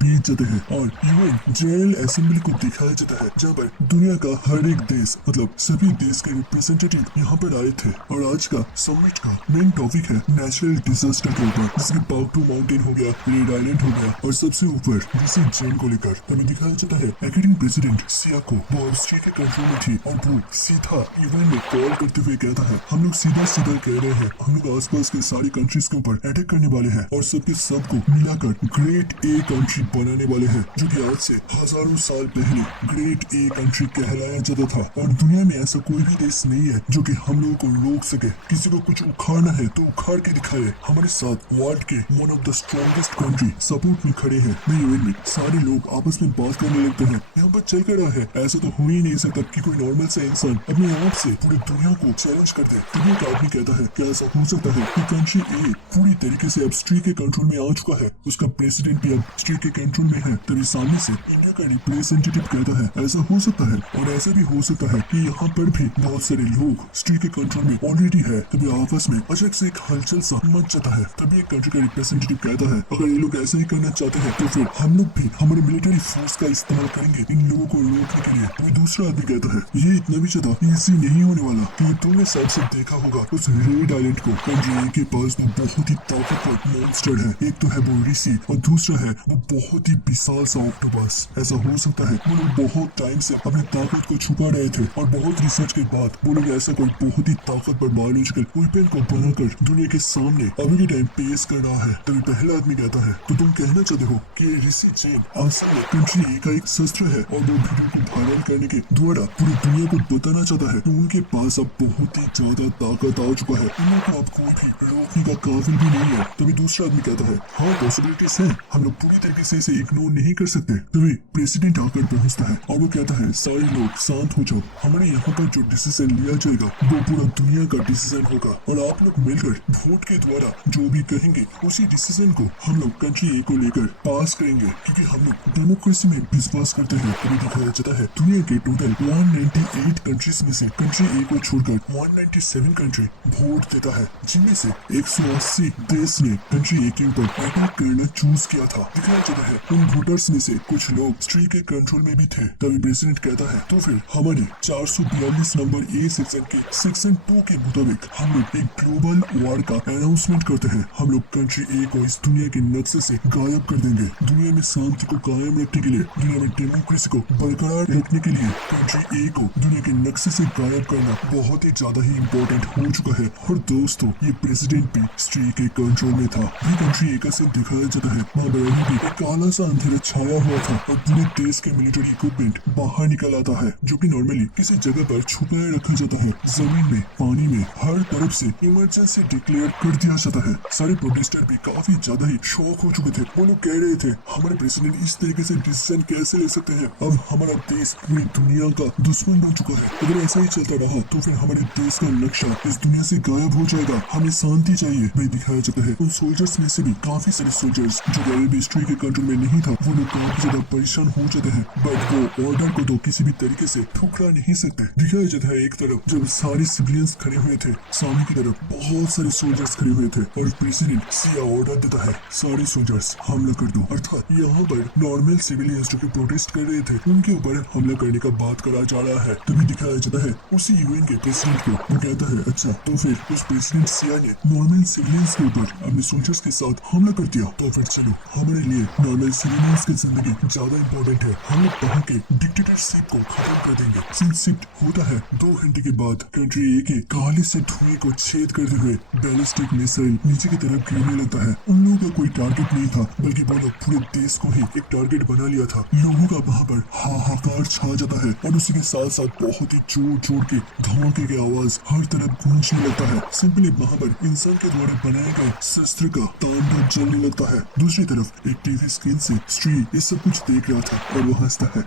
बीत जाते हैं और यूएन जनरल असेंबली को दिखाया जाता है जहाँ पर दुनिया का हर एक देश मतलब सभी देश के रिप्रेजेंटेटिव यहाँ पर आए थे। और आज का समिट का मेन टॉपिक है नेचुरल डिजास्टर के ऊपर, जिसके पाउटू माउंटेन हो गया, रेड आइलैंड हो गया और सबसे ऊपर रिसी जेन को लेकर हमें दिखाया जाता है एकेडमिक प्रेसिडेंट सिया को वो ऑस्ट्रिया के कंट्रोल में थी और वो सीधा यूएन में कॉल करते हुए कहता है हम लोग सीधा सीधा कह रहे हैं हम लोग आसपास के सारी कंट्रीज के ऊपर अटैक करने वाले हैं और सबके सबको मिलाकर ग्रेट ए कंट्री बनाने वाले हैं जो कि आज से हजारों साल पहले ग्रेट ए कंट्री कहलाया जाता था। और दुनिया में ऐसा कोई भी देश नहीं है जो कि हम लोगों को रोक सके। किसी को कुछ उखाड़ना है तो उखाड़ के दिखाए। हमारे साथ वर्ल्ड के one of the strongest country support में खड़े हैं। में सारे लोग आपस में बात करने लगते हैं यहाँ पर चल कर रहा है, ऐसा तो हो ही नहीं सकता कि कोई नॉर्मल सा इंसान अपने आप से पूरी दुनिया को चैलेंज कर दे। तभी एक आदमी कहता है क्या ऐसा हो सकता है कि कंट्री ए पूरी तरीके से अब स्ट्री के कंट्रोल में आ चुका है, उसका प्रेसिडेंट भी अब स्ट्री के कंट्रोल में है। तभी सामने से इंडिया का रिप्रेजेंटेटिव कहता है ऐसा हो सकता है और ऐसा भी हो सकता है कि यहाँ पर भी बहुत सारे लोग स्ट्री के कंट्रोल में ऑलरेडी है। तभी आपस में अचानक से एक हलचल सा मच जाता है। तभी एक कंट्री का रिप्रेजेंटेटिव कहता है अगर ये लोग ऐसा ही करना चाहते हैं तो फिर हम लोग भी हमारे मिलिट्री फोर्स का इस्तेमाल करेंगे इन लोगों को रोकने के लिए। तभी दूसरा आदमी कहता है ये इतना भी ज्यादा इजी नहीं होने वाला क्योंकि तुमने शायद से देखा होगा उस रेड आइलैंड को। कंट्री ए के पास तो बहुत ही ताकतवर मॉन्स्टर है, एक तो है वो रिसी और दूसरा है वो बहुत ही विशाल सा ऑक्टोपस। ऐसा हो सकता है वो लोग बहुत टाइम से अपनी ताकत को छुपा रहे थे और बहुत रिसर्च के बाद वो लोग ऐसा कोई बहुत ही ताकतवर बायोलॉजिकल वेपन को बनाकर दुनिया के सामने अभी के टाइम पेश कर रहा है। तभी पहला आदमी कहता है तो तुम कहना चाहते हो कि रिसी जेन असल में कंट्री ए का एक शस्त्र है और वो वीडियो को वायरल करने के द्वारा पूरी दुनिया को बताना चाहता है कि उनके पास अब बहुत ही ज्यादा ताकत आ चुका है, इन लोगों को अब कोई भी रोकने का काबिल भी नहीं है। तभी दूसरा आदमी कहता है हाँ पॉसिबिलिटीज है, हम लोग पूरी तरीके से इसे इग्नोर नहीं कर सकते। तभी प्रेसिडेंट आकर पहुंचता है और वो कहता है सारे लोग शांत हो जाओ, हमारे यहाँ पर जो डिसीजन लिया जाएगा वो पूरा दुनिया का डिसीजन होगा और आप लोग मिलकर वोट के द्वारा जो भी कहेंगे उसी डिसीजन को हम लोग कंट्री ए को लेकर पास करेंगे क्योंकि हम लोग डेमोक्रेसी में विश्वास करते हैं। तभी दिखाया जाता है दुनिया के टोटल 198 कंट्रीज में से कंट्री ए को छोड़कर 197 कंट्री वोट देता है, जिनमें से 180 देश ने कंट्री ए के ऊपर अटैक करना चूज किया था। दिखाया जाता है उन वोटर्स में से कुछ लोग स्ट्री के कंट्रोल में भी थे। तभी प्रेसिडेंट कहता है तो फिर हमारे 442 नंबर ए सेक्शन के सेक्शन 2 के मुताबिक हम लोग एक ग्लोबल वॉर का अनाउंसमेंट करते हैं। हम लोग कंट्री ए को इस दुनिया के नक्शे से गायब कर देंगे। दुनिया में शांति को कायम रखने के लिए, दुनिया में डेमोक्रेसी को बरकरार रखने के लिए कंट्री ए को दुनिया के नक्शे से गायब करना बहुत ही ज्यादा ही इम्पोर्टेंट हो चुका है। और दोस्तों ये प्रेसिडेंट भी स्ट्री के कंट्रोल में था। ये कंट्री ए का सीन दिखाया जाता है वहाँ बराबर भी एक काला सा अंधेरा छाया हुआ था और पूरे देश के मिलिट्री इक्विपमेंट बाहर निकल आता है जो कि नॉर्मली किसी जगह पर छुपाए रखा जाता है। जमीन में, पानी में, हर तरफ से इमरजेंसी डिक्लेयर कर दिया जाता है। सारे प्रोटेस्टर भी काफी ज्यादा ही शॉक हो चुके थे। वो लोग कह रहे थे हमारे प्रेसिडेंट इस तरीके से डिसीजन कैसे ले सकते हैं, अब हमारा देश पूरी दुनिया का दुश्मन बन चुका है। अगर ऐसा ही चलता रहा तो फिर हमारे देश का नक्शा इस दुनिया से गायब हो जाएगा, हमें शांति चाहिए। वही दिखाया जाता है उन सोल्जर्स में से भी काफी सारे सोल्जर्स जो हिस्ट्री के कंट्रोल पोजीशन में नहीं था वो लोग काफी ज्यादा परेशान हो जाते हैं, बट वो ऑर्डर को तो किसी भी तरीके से ठुकरा नहीं सकते। दिखाया जाता है एक तरफ जब सारे सिविलियंस खड़े हुए थे, सामने की तरफ बहुत सारे सोल्जर्स खड़े हुए थे और प्रेसिडेंट सिया ऑर्डर देता है सारे सोल्जर्स हमला कर दो। अर्थात यहाँ पर नॉर्मल सिविलियंस जो कि प्रोटेस्ट कर रहे थे उनके ऊपर हमला करने का बात करा जा रहा है। तभी दिखाया जाता है उसी यूएन के प्रेसिडेंट को, वो कहता है अच्छा तो फिर उस प्रेसिडेंट सिया ने नॉर्मल सिविलियंस के ऊपर अपने सोल्जर्स के साथ हमला कर दिया, तो फिर चलो हमारे लिए नॉर्मल सिविलियंस की जिंदगी ज्यादा इंपॉर्टेंट है, हम लोग वहाँ के डिक्टेटरशिप को खत्म कर देंगे। सीन शिफ्ट होता है 2 घंटे के बाद कंट्री ए के काले से धुएं को छेद करते हुए बैलिस्टिक मिसाइल नीचे की तरफ गिरने लगता है। उन लोगों का कोई टारगेट नहीं था बल्कि वो लोग पूरे देश को ही एक टारगेट बना लिया था। लोगों का वहाँ पर हाहाकार छा जाता है और उसी के साथ साथ बहुत ही जोर जोर के धमाके की आवाज हर तरफ गूंजने लगता है। सिंपली वहाँ पर इंसान के द्वारा बनाए गए शस्त्र का तांडव चलने लगता है। दूसरी तरफ एक टीवी स्क्रीन से स्ट्री ये सब कुछ देख रहा था और वो हंसता है।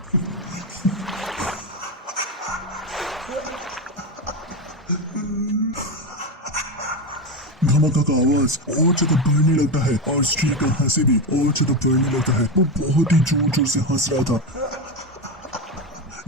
धमाका का आवाज और ज्यादा बढ़ने लगता है और स्ट्री का हंसी भी और ज्यादा बढ़ने लगता है। वो बहुत ही जोर जोर से हंस रहा था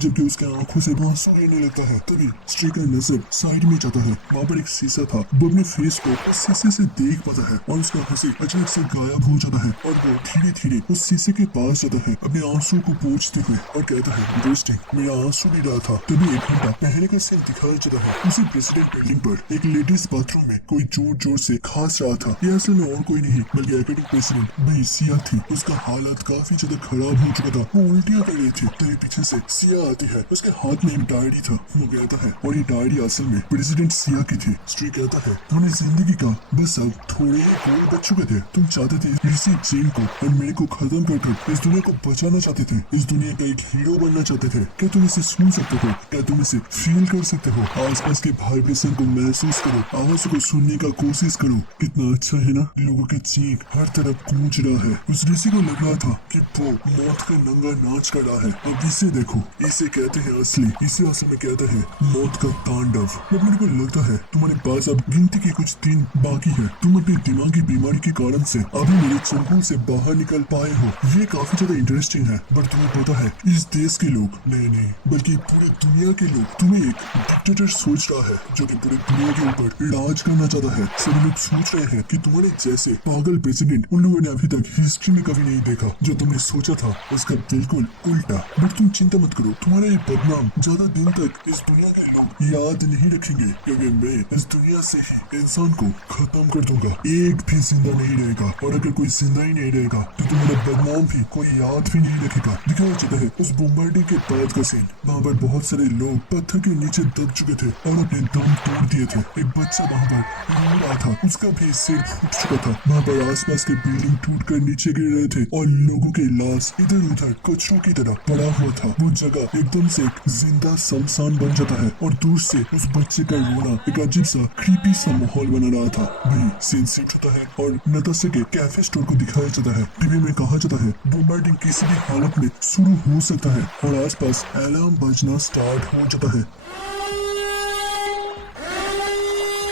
जबकि उसके आंखों से आंसू गिरने लगता है। तभी स्ट्री का नजर साइड में जाता है, वहाँ पर एक शीशा था। वो अपने फेस को उस शीशे से देख पाता है और उसका हंसी अचानक से गायब हो जाता है और वो धीरे धीरे उस शीशे के पास जाता है अपने आंसू को पोंछते हुए और कहता है इंटरेस्टिंग, मेरा आंसू भी रहा था। तभी 1 घंटा पहले का सीन दिखाया जाता है। उसी प्रेसिडेंट बिल्डिंग पर एक लेडीज बाथरूम में कोई जोर जोर से खांस रहा था। ये असल में और कोई नहीं बल्कि एकेडमिक प्रेसिडेंट भाई सिया थी। उसका हालत काफी ज्यादा खराब हो चुका था, वो उल्टियां कर रही थी। तभी पीछे से सिया आती है, उसके हाथ में एक डायरी था। वो कहता है और ये डायरी असल में प्रेसिडेंट सिया की थी। स्ट्री कहता है तुम्हारी जिंदगी का बस अब थोड़े ही गोल बच चुके थे। तुम चाहते थे ऋषि चेन को और मेरे को खत्म कर इस दुनिया को बचाना चाहते थे, इस दुनिया का एक हीरो बनना चाहते थे। क्या तुम इसे सुन सकते हो? क्या तुम इसे फील कर सकते हो? आसपास के वाइब्रेशन को महसूस करो, आवाज को सुनने का कोशिश करो। कितना अच्छा है ना, लोगों के चीख हर तरफ गूंज रहा है। उस ऋषि को लग रहा था कि वो मौत का नंगा नाच कर रहा है। अब इसे देखो, इसे कहते हैं असली, इसे असल में कहते हैं मौत का तांडव। अब मेरे को लगता है तुम्हारे पास अब गिनती के कुछ दिन बाकी है। तुम अपनी दिमागी बीमारी के कारण से अभी मेरे चंगुल से बाहर निकल पाए हो। ये काफी ज्यादा इंटरेस्टिंग है, बट तुम्हें पता है इस देश के लोग नहीं बल्कि पूरी दुनिया के लोग तुम्हें एक डिक्टेटर सोच रहा है जो कि पूरी दुनिया के ऊपर राज करना चाहता है। सभी लोग सोच रहे हैं कि तुम्हारे जैसे पागल प्रेसिडेंट उन लोगों ने अभी तक हिस्ट्री में कभी नहीं देखा। जो तुमने सोचा था उसका बिल्कुल उल्टा। बट तुम चिंता मत करो, तुम्हारा ये बदनाम ज्यादा दिन तक इस दुनिया के लोग याद नहीं रखेंगे, क्योंकि मैं इस दुनिया से ही इंसान को खत्म कर दूंगा। एक भी जिंदा नहीं रहेगा, और अगर कोई जिंदा ही नहीं रहेगा तो तुम्हारा बदनाम भी कोई याद भी नहीं रखेगा। दिखाया जाता है उस बम्बार्डिंग के बाद का सीन। वहाँ पर बहुत सारे लोग पत्थर के नीचे दब चुके थे और अपने दम तोड़ दिए थे। एक बच्चा वहाँ पर रो रहा था, उसका भी सिर फूट चुका था। वहाँ पर आसपास के बिल्डिंग टूट कर नीचे गिर रहे थे और लोगों के लाश इधर उधर कचरों की तरह पड़ा हुआ था। वो जगह एकदम से एक जिंदा शमशान बन जाता है और दूर से उस बच्चे का रोना एक अजीब सा क्रीपी सा माहौल बना रहा था। वही सीन शिफ्ट होता है और नताशा के कैफे स्टोर को दिखाया जाता है। टीवी में कहा जाता है बम्बार्डिंग किसी भी हालत में शुरू हो सकता है और आसपास अलार्म बजना स्टार्ट हो जाता है।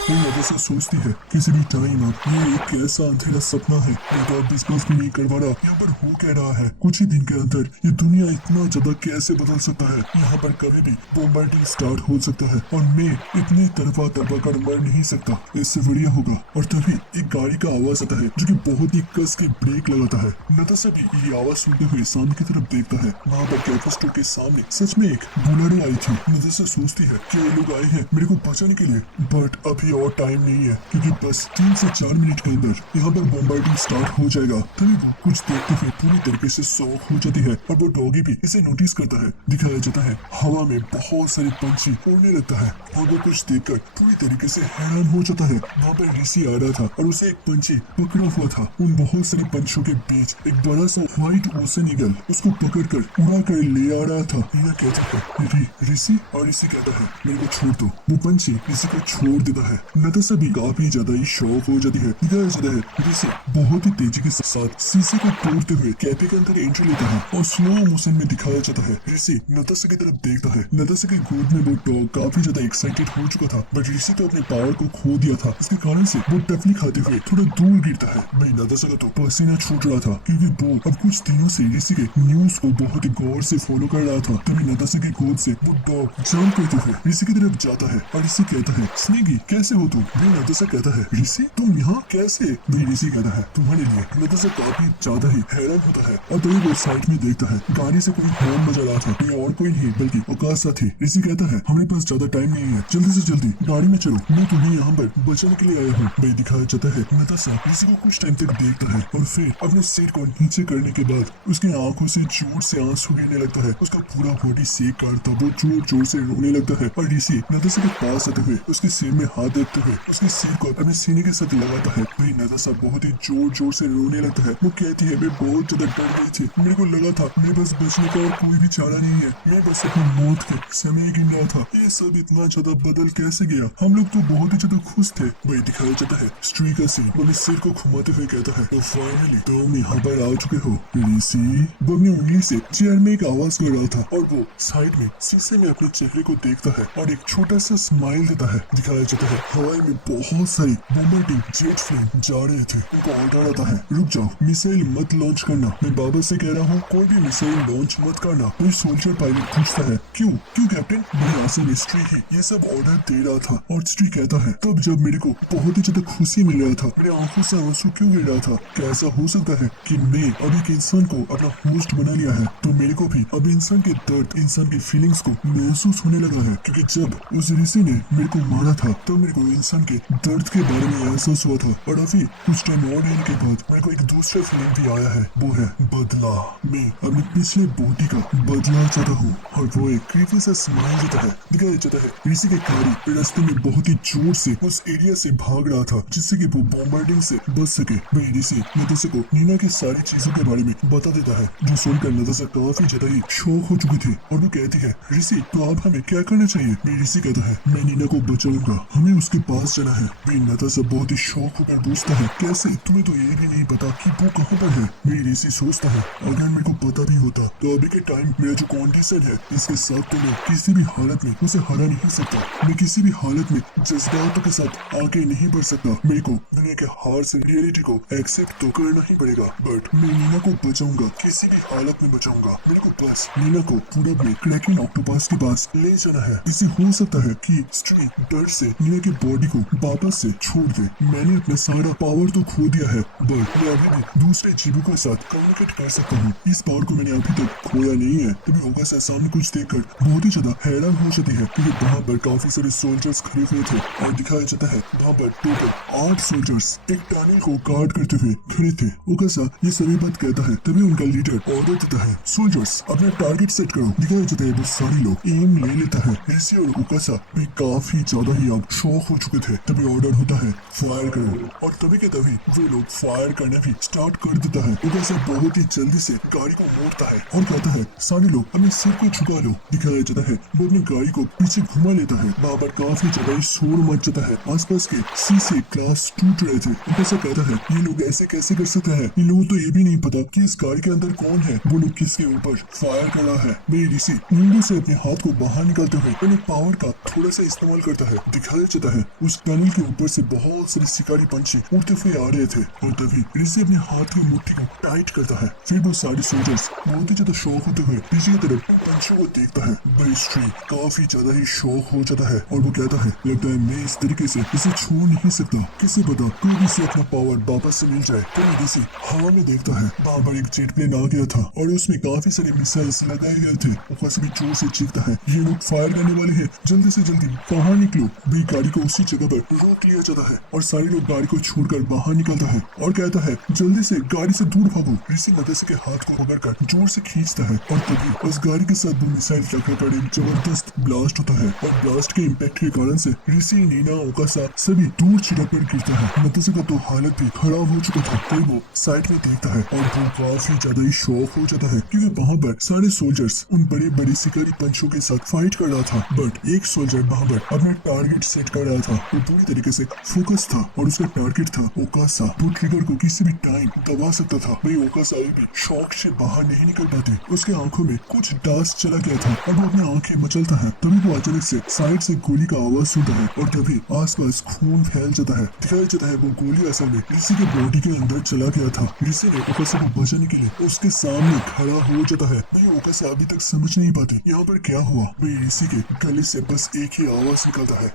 वो नताशा सोचती है किसी भी टाइम अब ये एक ऐसा अंधेरा सपना है, मैं तो अब विश्वास भी नहीं कर पा रहा यहाँ पर हो क्या रहा है। कुछ ही दिन के अंदर ये दुनिया इतना ज्यादा कैसे बदल सकता है। यहाँ पर कभी भी बॉम्बार्डिंग स्टार्ट हो सकता है और मैं इतनी तरफा कर मर नहीं सकता, इससे बढ़िया होगा। और तभी एक गाड़ी का आवाज आता है जो कि बहुत ही कस के ब्रेक लगाता है। नताशा भी ये आवाज सुनते हुए सामने की तरफ देखता है। वहाँ पर कैफे स्टोर के सामने सच में एक बुलेरो आई थी। नताशा सोचती है कि ये लोग आए हैं मेरे को बचाने के लिए, बट अभी और टाइम नहीं है क्योंकि बस 3 से 4 मिनट के अंदर यहाँ पर बॉम्बार्डिंग स्टार्ट हो जाएगा। तभी वो कुछ देखते हुए पूरी तरीके से शॉक हो जाती है और वो डॉगी भी इसे नोटिस करता है। दिखाया जाता है हवा में बहुत सारे पंछी उड़ने लगता है और वो कुछ देखकर पूरी तरीके से हैरान हो जाता है। वहाँ पर ऋषि आ रहा था और उसे एक पंछी पकड़ा हुआ था। उन बहुत सारे पंछियों के बीच एक बड़ा सा व्हाइट ओशन ईगल उसको पकड़कर उड़ा कर ले आ रहा था। कहता है ऋषि, और ऋषि कहता है मेरे को छोड़ दो। वो पंछी ऋषि को छोड़ देता है नताशा भी काफी ज्यादा ही शॉक हो जाती है। दिखाया जाता है रिसी बहुत ही तेजी के साथ शीशे को तोड़ते हुए कैफे के अंदर एंट्री लेता है और स्लो मोशन में दिखाया जाता है रिसी नताशा की तरफ देखता है। नताशा के गोद में वो डॉग काफी ज्यादा एक्साइटेड हो चुका था, बट रिसी तो अपने पावर को खो दिया था। इसके कारण से वो टफली खाते हुए थोड़ा दूर गिरता है। भाई नताशा का तो पसीना छूट रहा था क्योंकि वो अब कुछ दिनों से रिसी के न्यूज को बहुत ही गौर से फॉलो कर रहा था। तभी नताशा की गोद से वो डॉग जंप करते हुए रिसी की तरफ जाता है और रिसी कहता है स्नेगी कैसे हो तुम? भाई नताशा कहता है रिसी तुम यहाँ कैसे? भाई रिसी कहता है तुम्हारे लिए। नताशा काफी ज्यादा ही हैरान होता है और तभी वो साइड में देखता है गाड़ी से कोई हॉर्न बजा रहा था। ये और कोई नहीं बल्कि औकासा थे। रिसी कहता है हमारे पास ज्यादा टाइम नहीं है, जल्दी से जल्दी गाड़ी में चलो, मैं तुम्हें यहाँ पर बचाने के लिए आया हूँ। भाई दिखाया जाता है नताशा रिसी को कुछ टाइम तक देखता है और फिर अपने सीट को नीचे करने के बाद उसकी आंखों से जोर से आंसू गिरने लगता है। उसका पूरा बॉडी सेक करता वो जोर जोर से रोने लगता है और रिसी नताशा के पास आते हुए उसके सिर में हाथ देते हुए उसके सिर को अपने सीने के साथ लगाता है। भाई नताशा बहुत ही जोर जोर से रोने लगता है। वो कहती है मैं बहुत ज्यादा डर गई थी, मेरे को लगा था मेरे पास बचने का और कोई भी चारा नहीं है, मैं बस अपनी मौत के समय गिन रहा था। ये सब इतना ज्यादा बदल कैसे गया? हम लोग तो बहुत ही ज्यादा खुश थे। वही दिखाया जाता है स्ट्री का सीन। वो अपने सिर को घुमाते हुए कहता है तो फाइनली तुम यहाँ पर आ चुके हो रिसी। वो अपनी उंगली से चेयर में एक आवाज कर रहा था और वो साइड में शीशे में अपने चेहरे को देखता है और एक छोटा सा स्माइल देता है। दिखाया जाता है हवाई में बहुत सारी बॉम्बार्डिंग जेट फ्लेम जा रहे थे। उनको ऑर्डर आता है रुक जाओ, मिसाइल मत लॉन्च करना, मैं बाबा से कह रहा हूँ कोई भी मिसाइल लॉन्च मत करना। कोई सोल्जर पायलट पूछता है क्यों क्यों कैप्टन? बड़ी असल स्ट्री ही ये सब ऑर्डर दे रहा था। और स्ट्री कहता है तब जब मेरे को बहुत ही ज्यादा खुशी मिल रहा था मेरे आंखों से आंसू क्यों गिर रहा था? क्या ऐसा हो सकता है कि मैं अब एक इंसान को अपना होस्ट बना लिया है तो मेरे को भी अब इंसान के दर्द इंसान की फीलिंग्स को महसूस होने लगा है? क्योंकि जब उस ऋषि ने मेरे को मारा था तब मेरे को इंसान के दर्द के बारे में एहसास हुआ था और अभी कुछ टाइम और रहने के बाद मेरे को एक दूसरा फीलिंग भी आया है, वो है बदला। मैं अपने पिछले बॉडी का बदला चाहता हूँ। और वो एक क्रीपी सा स्माइल देता है। दिखाया जाता है ऋषि के गाड़ी रास्ते में बहुत ही जोर से उस एरिया से भाग रहा था जिससे कि वो बॉम्बार्डिंग से बच सके। वही ऋषि नताशा को नीना की सारी चीजों के बारे में बता देता है जो सुनकर नताशा काफी ज्यादा ही शौक हो चुकी थी और वो कहती है ऋषि तो आप हमें क्या करना चाहिए? मैं ऋषि कहता है मैं नीना को बचाऊंगा, हमें उसके पास जाना है। मैं नताशा बहुत ही शौक होकर पूछता है कैसे? तुम्हें तो ये भी नहीं पता कि वो कहाँ पर है। मैं ऋषि सोचता है अगर मेरे को पता भी होता तो अभी के टाइम मेरा जो कंडीशन है इसके साथ तो मैं किसी भी हालत में उसे हरा नहीं सकता। मैं किसी भी हालत में जज्बातों के साथ आगे नहीं बढ़ सकता। मेरे को दुनिया के हार से रियलिटी को एक्सेप्ट तो करना ही पड़ेगा, बट मैं नीना को बचाऊंगा, किसी भी हालत में बचाऊंगा। मेरे को बस नीना को पूरब में क्रैकिंग ऑक्टोपस के पास ले जाना है। इससे हो सकता है कि स्ट्री डर से नीना की बॉडी को वापस से छोड़ दे। मैंने अपना सारा पावर तो खो दिया है, बट मैं अभी भी दूसरे जीवों के साथ कम्युनिकेट कर सकता हूँ। इस पावर को मैंने अभी तक खोया नहीं है। तभी होगा से सामने कुछ देखकर बहुत ही ज्यादा हैरान हो जाती है क्योंकि वहाँ पर काफी सारे सोल्जर्स खड़े हुए थे और दिखाया जाता है वहाँ पर टोटल 8 सोल्जर्स एक टनल को गार्ड करते हुए खड़े थे। ओकासा ये सभी बात कहता है तभी उनका लीडर ऑर्डर देता है सोल्जर्स अपना टारगेट सेट करो। दिखाया जाता है वो सारे लोग एम ले लेता है। ऋषि और ओकासा भी काफी ज्यादा ही अब शौक हो चुके थे। तभी ऑर्डर होता है फायर करो और तभी के तभी वे लोग फायर करना भी स्टार्ट कर देता है। ओकासा बहुत ही जल्दी से गाड़ी को मोड़ता है और कहता है सारे लोग अपने सिर को झुका लो। दिखाया जाता है वो अपनी गाड़ी को पीछे घुमा लेता है। वहाँ पर काफी ज्यादा ही शोर मच जाता है। आसपास के शीशे ग्लास टूट रहे थे। ओकासा कहता है ये लोग ऐसे कैसे कर सकते हैं? इन लोगों को ये भी नहीं पता कि इस गाड़ी के अंदर कौन है, वो लोग किसके ऊपर फायर कर रहा है। मेरी ऋषि नींबू से अपने हाथ को बाहर निकालते हुए अपने पावर का थोड़ा सा इस्तेमाल करता है। दिखाया जाता है उस टनल के ऊपर से बहुत सारे शिकारी पंछी उड़ते हुए आ रहे थे और तभी ऋषि अपने हाथ की मुट्ठी को टाइट करता है। फिर वो सारे सोल्जर्स बहुत ही ज्यादा शौक होते हुए पीछे की तरफ उन पंछियों को देखता है। भाई स्ट्री काफी ज्यादा ही शौक हो जाता है और वो कहता है लगता है मैं इस तरीके से इसे छोड़ नहीं सकता। किसी पता कोई से अपना पावर वापस से मिल जाए। तो ऋषि हवा में देखता है वहाँ पर एक जेट प्लेन आ गया था और उसमें काफी सारे मिसाइल्स लगाए गए थे। ऊपर भी जोर से चीखता है ये लोग फायर करने वाले हैं, जल्दी से जल्दी बाहर निकलो। भाई गाड़ी को उसी जगह पर रोक लिया जाता है और सारे लोग गाड़ी को छोड़कर बाहर निकलता है और कहता है जल्दी से गाड़ी से दूर भागो। ऋषि नताशा के हाथ को पकड़कर जोर से खींचता है और तभी उस गाड़ी के साथ वो मिसाइल टक्कर पर एक जबरदस्त ब्लास्ट होता है और ब्लास्ट के इम्पैक्ट के कारण से ऋषि नीना ओकासा सभी दूर छिटक कर गिरता है। नताशा का तो हालत भी खराब हो चुका था। तो वो साइड में देखता है और वो काफी ज्यादा ही शौक हो जाता है क्योंकि वहाँ पर सारे सोल्जर्स उन बड़े बड़े शिकारी पंछियों के साथ फाइट कर रहा था, बट एक सोल्जर वहाँ पर अपना टारगेट सेट कर रहा रहा था। वो पूरी तरीके से फोकस था और उसका टारगेट था ओकासा। वो ट्रिगर को किसी भी टाइम दबा सकता था। भाई ओकासा अभी भी शॉक से बाहर नहीं निकल पाते। उसके आंखों में कुछ डास चला गया था और वो अपनी आंखें मचलता है। तभी वो अचानक से साइड से गोली का आवाज सुनता है और तभी आसपास खून फैल जाता है। दिखाया जाता है वो गोली असल में ऋषि के बॉडी के अंदर चला गया था। ऋषि ने ओकासा को बचाने के लिए उसके सामने खड़ा हो जाता है। भाई ओकासा अभी तक समझ नहीं पाते यहाँ पर क्या हुआ। भाई ऋषि के गले से बस एक ही आवाज निकलता है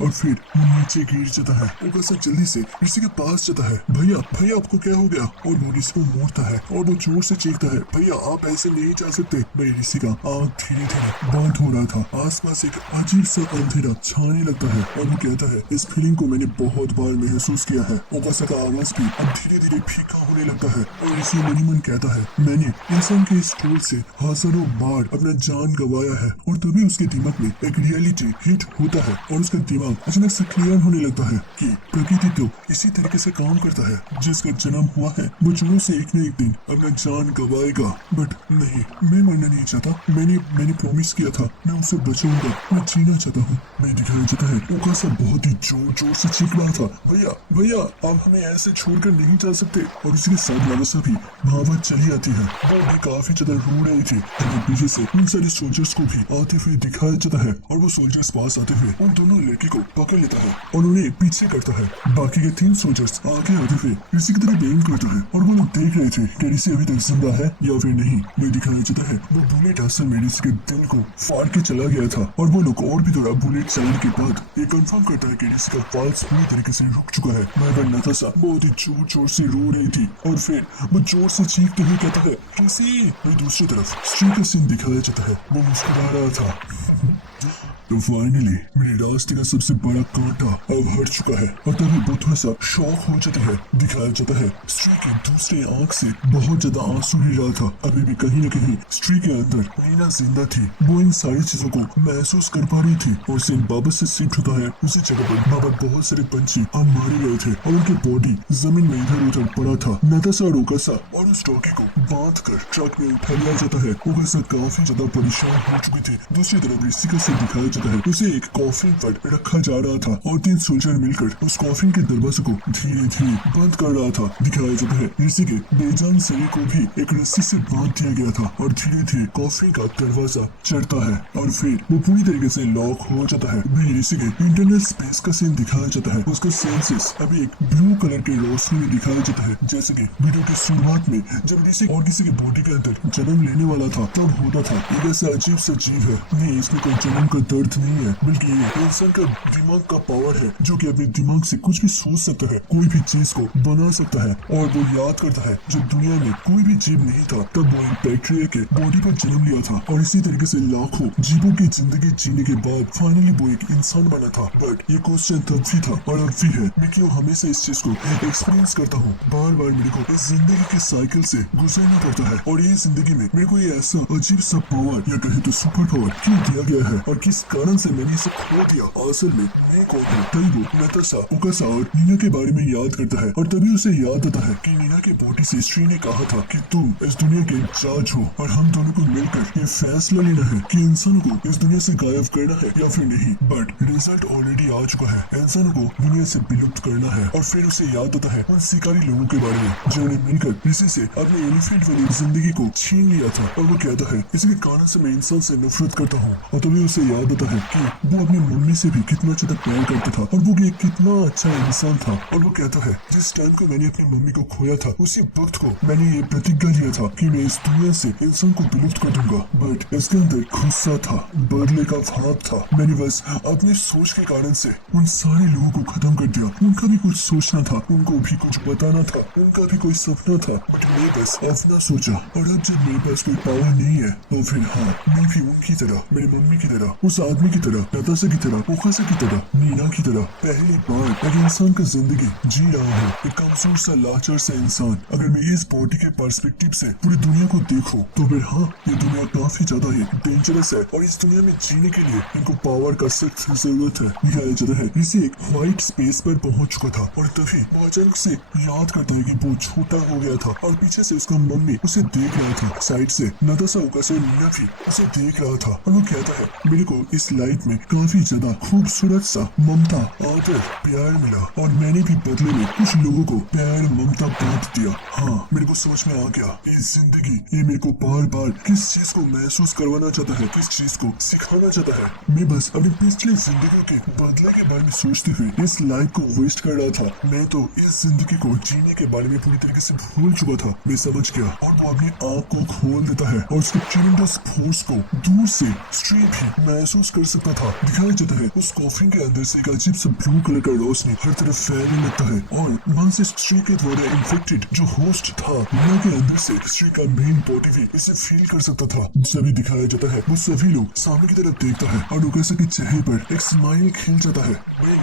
और फिर वो नीचे गिर जाता है। ओकासा जल्दी से ऋषि के पास जाता है। भैया भैया आपको क्या हो गया? और वो ऋषि को मोड़ता है और वो जोर से चीखता है, भैया आप ऐसे नहीं जा सकते। भाई ऋषि का आँख धीरे धीरे बंद हो रहा था। आसपास एक अजीब सा अंधेरा छाने लगता है और वो कहता है, इस फीलिंग को मैंने बहुत बार महसूस किया है। ओकासा का आवाज भी अब धीरे धीरे फीका होने लगता है और ऋषि मन ही मन कहता है, मैंने इंसान के इस टूल से हजारों बार अपना जान गंवाया है। और तभी उसके दिमाग में एक रियलिटी हिट होता है और उसका दिमाग अचानक से क्लियर होने लगता है कि प्रकृति तो इसी तरीके से काम करता है। जिसका जन्म हुआ है वो जरूर से एक न एक दिन अपना जान गंवाएगा। बट नहीं, मैं मरना नहीं चाहता। मैंने प्रॉमिस किया था मैं उसे बचाऊंगा। मैं जीना चाहता हूँ। मैं दिखाया जाता है ओकासा बहुत ही जोर जोर से चीख रहा था, भैया भैया आप हमें ऐसे छोड़कर नहीं जा सकते। और उसके साथ नागासा भी वहां चली आती है। वो भी काफी ज्यादा रो रही थी। और पीछे से उन सारे सोल्जर्स को भी आते हुए दिखाया जाता है और वो सोल्जर्स पास आते हुए उन दोनों लड़की को पकड़ लेता है और उन्हें पीछे करता है। बाकी के 3 सोल्जर्स आगे आते हुए ऋषि की तरफ एम करता है और वो लोग देख रहे थे कि ऋषि अभी तक जिंदा है या फिर नहीं। वो दिखाया जाता है वो बुलेट असल में ऋषि के दिल को फाड़ के चला गया था और वो लोग और भी थोड़ा बुलेट चलाने के बाद ये कंफर्म करता है कि ऋषि का पल्स पूरी तरीके से रुक चुका है। मगर नताशा बहुत ही जोर जोर से रो रही थी और फिर वो जोर से चीखते हुए कहता है, ऋषि। वही दूसरी तरफ श्री का सीन दिखाया जाता है। वो मुस्कुरा रहा था। तो फाइनली मेरे रास्ते का सबसे बड़ा कांटा अब हट चुका है और तभी वो थोड़ा सा शॉक हो जाता है। दिखाया जाता है स्त्री की दूसरी आंख से बहुत ज्यादा आंसू गिर रहा था। अभी भी कहीं न कहीं स्त्री के अंदर नीना जिंदा थी। वो इन सारी चीजों को महसूस कर पा रही थी और सीन बाबा से शिफ्ट होता है। उसी जगह पर बाबा बहुत सारे पंछी अब मारे गए थे और उनके बॉडी जमीन में इधर उधर पड़ा था। नताशा और ओकासा और उस डॉगी को बांध कर ट्रक में उठा लिया जाता है। ओकासा काफी ज्यादा परेशान हो चुके थे। दूसरी तरफ ऋषिका से दिखाया जाता है उसे एक कॉफिन पर रखा जा रहा था और 3 सोल्जर मिलकर उस कॉफिन के दरवाजे को धीरे धीरे बंद कर रहा था। दिखाया जाता है ऋषि के बेजान शरीर को भी एक रस्सी से बांध दिया गया था और धीरे धीरे कॉफिन का दरवाजा चढ़ता है और फिर वो पूरी तरीके से लॉक हो जाता है। वही ऋषि के इंटरनल स्पेस का सीन दिखाया जाता है। उसका सेंसेस अभी एक ब्लू कलर के रोशनी में दिखाया जाता है। जैसे कि वीडियो की शुरुआत में जब ऋषि और किसी के बॉडी के अंदर जन्म लेने वाला था तब होता था। एक ऐसा अजीब सा जीव है, नहीं इसमें कोई जन्म का दर्द नहीं है बल्कि ये इंसान का दिमाग का पावर है जो कि अपने दिमाग से कुछ भी सोच सकता है, कोई भी चीज को बना सकता है। और वो याद करता है जब दुनिया में कोई भी जीव नहीं था तब वो एक बैक्टीरिया के बॉडी पर जन्म लिया था और इसी तरीके से लाखों जीवों की जिंदगी जीने के बाद फाइनली वो एक इंसान बना था। बट ये क्वेश्चन तब भी था और अब भी है, मैं क्यों हमेशा इस चीज को एक्सपीरियंस करता हूँ। बार बार मेरे को इस जिंदगी के साइकिल से गुजरना पड़ता है और ये जिंदगी में मेरे को ये ऐसा अजीब सा पावर या कहे तो सुपर पावर क्यों दिया गया है और किस कारण से मैंने इसे खो दिया। असल में मैं कौन हूँ? तभी वो नताशा, ओकासा और नीना के बारे में याद करता है और तभी उसे याद आता है कि नीना के बॉडी से श्री ने कहा था कि तुम इस दुनिया के जज हो और हम दोनों को मिलकर ये फैसला लेना है कि इंसानों को इस दुनिया से गायब करना है या फिर नहीं। बट रिजल्ट ऑलरेडी आ चुका है, इंसानों को दुनिया से विलुप्त करना है। और फिर उसे याद आता है उन शिकारी लोगों के बारे में जिन्होंने मिलकर ऋषि से अपने एलिफेंट वाली जिंदगी को छीन लिया था और वो कहता है इसी के कारण से मैं इंसान से नफरत करता हूँ। और तभी उसे याद आता है कि वो अपनी मम्मी से भी कितना ज्यादा प्यार करता था और वो एक कितना अच्छा इंसान था। और वो कहता है जिस टाइम को मैंने अपनी मम्मी को खोया था उसी वक्त को मैंने ये प्रतिज्ञा लिया था कि मैं इस दुनिया से इंसान को विलुप्त कर दूंगा। बट इसके अंदर गुस्सा था, बदले का भाव था। मैंने बस अपनी सोच के कारण से उन सारे लोगों को खत्म कर दिया। उनका भी कुछ सोचना था, उनको भी कुछ बताना था, उनका भी कोई सपना था। बट मैं बस अपना सोचा और अब जब मेरे पास कोई पावर नहीं है तो फिर हाँ मैं भी उनकी तरह, मेरी मम्मी की तरह, उस आदमी की तरह, नताशा की तरह, ओकासा की तरह, नीना की तरह पहली बार एक इंसान का जिंदगी जी रहा हूँ। एक कमजोर सा लाचार सा इंसान। अगर मैं इस बॉडी के पर्सपेक्टिव से पूरी दुनिया को देखूं तो फिर हाँ ये दुनिया काफी ज्यादा ही डेंजरस है और इस दुनिया में जीने के लिए इनको पावर का सख्त जरूरत है। दिखाया जाता है इसे एक व्हाइट स्पेस पर पहुंच चुका था और तभी वो अचानक से याद करता है कि वो छोटा हो गया था और पीछे से उसका मम्मी उसे देख रहा था। साइड से नताशा, ओकासा और नीना भी उसे देख रहा था और वो कहता है मेरे को इस इस लाइफ में काफी ज्यादा खूबसूरत सा ममता, आदर, प्यार मिला और मैंने भी बदले में कुछ लोगों को प्यार, ममता बांट दिया। हाँ, मेरे को समझ में आ गया ये जिंदगी, ये मेरे को बार बार किस चीज को महसूस करवाना चाहता है, किस चीज को सिखाना चाहता है। मैं बस अपनी पिछली जिंदगी के बदले के बारे में सोचते हुए इस लाइफ को वेस्ट कर रहा था। मैं तो इस जिंदगी को जीने के बारे में पूरी तरीके से भूल चुका था। मैं समझ गया और वो अपनी आंख को खोल देता है और उसके ट्रेमेंडस फोर्स को दूर से स्ट्रीट भी महसूस कर सकता था। दिखाया जाता है उस कॉफिन के अंदर से एक अजीब सा ब्लू कलर का रोशनी हर तरफ फैलने लगता है और वहां से स्ट्री के द्वारा इन्फेक्टेड जो होस्ट था दुनिया के अंदर से स्ट्री का मेन बॉडी भी इसे फील कर सकता था। सभी दिखाया जाता है वो सभी लोग सामने की तरफ देखता है और लुकासा के चेहरे पर एक स्माइल खिल जाता है।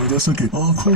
लुकासा के आंखों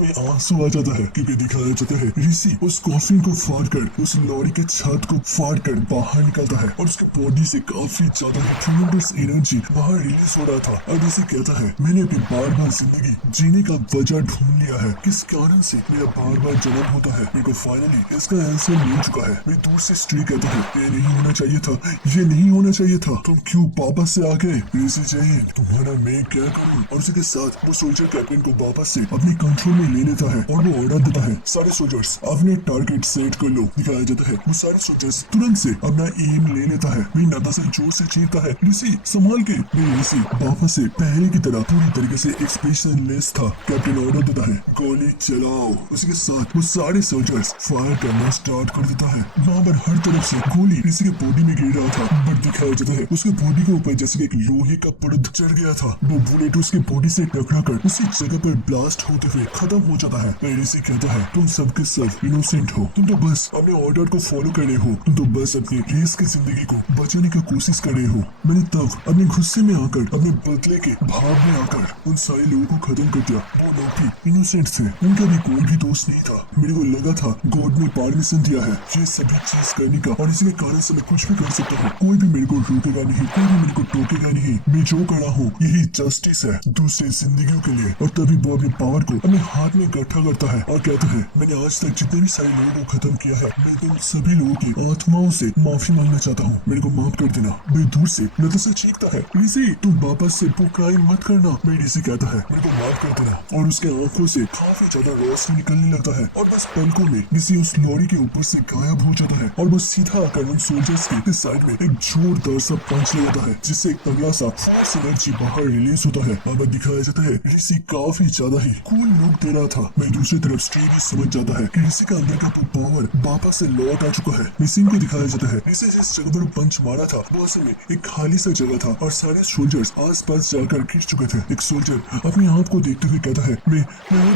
में आंसू आ जाता है क्योंकि दिखाया जाता है ऋषि उस कॉफिन को फाड़ कर उस लॉरी के छत को फाड़ कर बाहर निकलता है और उसके बॉडी से काफी ज्यादा ट्रेमेंडस एनर्जी बाहर रिलीज हो रहा था। अब इसे कहता है मैंने अपनी बार बार जिंदगी जीने का वजह ढूंढ लिया है, किस कारण से मेरा बार बार जन्म होता है। मेरे को फाइनली इसका आंसर मिल चुका है। मैं दूर से स्ट्री कहता है ये नहीं होना चाहिए था, ये नहीं होना चाहिए था, तुम क्यों वापस से आ गए? ऋषि जैन तुम्हारा मैं क्या करूं? और उसी के साथ वो सोल्जर कैप्टन को वापस से अपने कंट्रोल में ले लेता है और वो ऑर्डर देता है सारे सोल्जर्स अपने टारगेट सेट कर लो। दिखाया जाता है वो सारे सोल्जर्स तुरंत से अपना एम ले लेता है। वही नाताशा जोर से चीखता है ऋषि संभाल के। ऋषि वापस से पहले की तरह पूरी तरीके से एक्सप्रेशनलेस था। कैप्टन ऑर्डर देता है गोली चलाओ। उसी के साथ वो सारे सोल्जर्स फायर करना स्टार्ट कर देता है। वहाँ पर हर तरफ से गोली ऋषि के बॉडी में गिर रहा था बट दिखाया जाता है उसके बॉडी के ऊपर जैसे एक लोहे का परत चढ़ गया था। वो बुलेट उसके बॉडी से टकरा कर उसी जगह पर ब्लास्ट होते हुए खत्म हो जाता है। ऋषि कहता है तुम सबके सब इनोसेंट हो, तुम तो बस अपने ऑर्डर को फॉलो कर रहे हो, तुम तो बस अपनी रेस की जिंदगी को बचाने की कोशिश कर रहे हो। मैंने तब अपने गुस्से में आकर अपने बदले के भाव में आकर उन सारे लोगों को खत्म कर दिया। वो लोग भी इनोसेंट थे, उनका भी कोई भी दोस्त नहीं था। मेरे को लगा था गॉड ने परमिशन दिया है ये सभी चीज करने का और इसी के कारण से मैं कुछ भी कर सकता हूँ। कोई भी मेरे को रोकेगा नहीं, कोई भी मेरे को टोकेगा नहीं। मैं जो कर रहा हूँ यही जस्टिस है दूसरे जिंदगियों के लिए। और तभी वो अपने पावर को अपने हाथ में इकट्ठा करता है और कहता है मैंने आज तक जितने भी सारे लोगों को खत्म किया है मैं तुम सभी लोगों की आत्माओं से माफी मांगना चाहता हूँ, मेरे को माफ कर देना। मैं दूर से नाताशा चीखता है ऋषि तुम वापस से पुकाई मत करना। मैं ऋषि कहता है मेरे को माफ कर देना और उसके आंखों से काफी ज्यादा रोशनी निकलने लगता है और बस पलकों में ऋषि उस लॉरी के ऊपर से गायब हो जाता है और वो सीधा आकर उन सोल्जर्स के साइड में एक जोरदार सा पंच लगाता है जिससे एक तगड़ा सा फोर्स एनर्जी बाहर रिलीज होता है। अब दिखाया जाता है ऋषि काफी ज्यादा ही कूल लुक दे रहा था। मैं दूसरी तरफ स्ट्री भी समझ जाता है कि ऋषि का अंदर का पावर वापस से लौट आ चुका है। ऋषि को दिखाया जाता है ऋषि जिस जगह पर पंच मारा था वो असल में एक खाली सा जगह था और सारे सोल्जर्स आस पास जाकर गिर चुके थे। एक सोल्जर अपने आप को देखते हुए कहता है मैं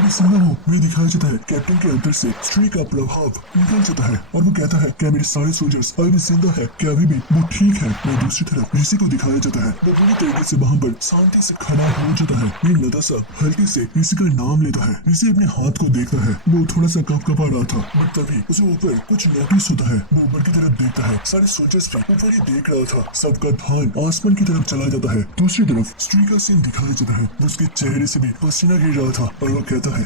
भी जिंदा हूँ। मैं दिखाया जाता है कैप्टन के अंदर से स्ट्री का प्रभाव निकल जाता है और वो कहता है क्या मेरे सारे सोल्जर्स अभी भी जिंदा है, क्या अभी भी वो ठीक है? मैं दूसरी तरफ ऋषि को दिखाया जाता है वो पूरी तरीके से वहाँ पर शांति से खड़ा हो जाता है। ये नाताशा हल्के से ऋषि का नाम लेता है। ऋषि अपने हाथ को देखता है, वो थोड़ा सा कपकपा रहा था बट तभी उसे ऊपर कुछ नोटिस होता है। वो ऊपर की तरफ देखता है, सारे सोल्जर्स भी ऊपर ही देख रहा था। सबका ध्यान आसमान की तरफ चला जाता है। दूसरी तरफ स्ट्री का सीन दिखाया जाता है, उसके चेहरे से भी पसीना गिर रहा था और वो कहता है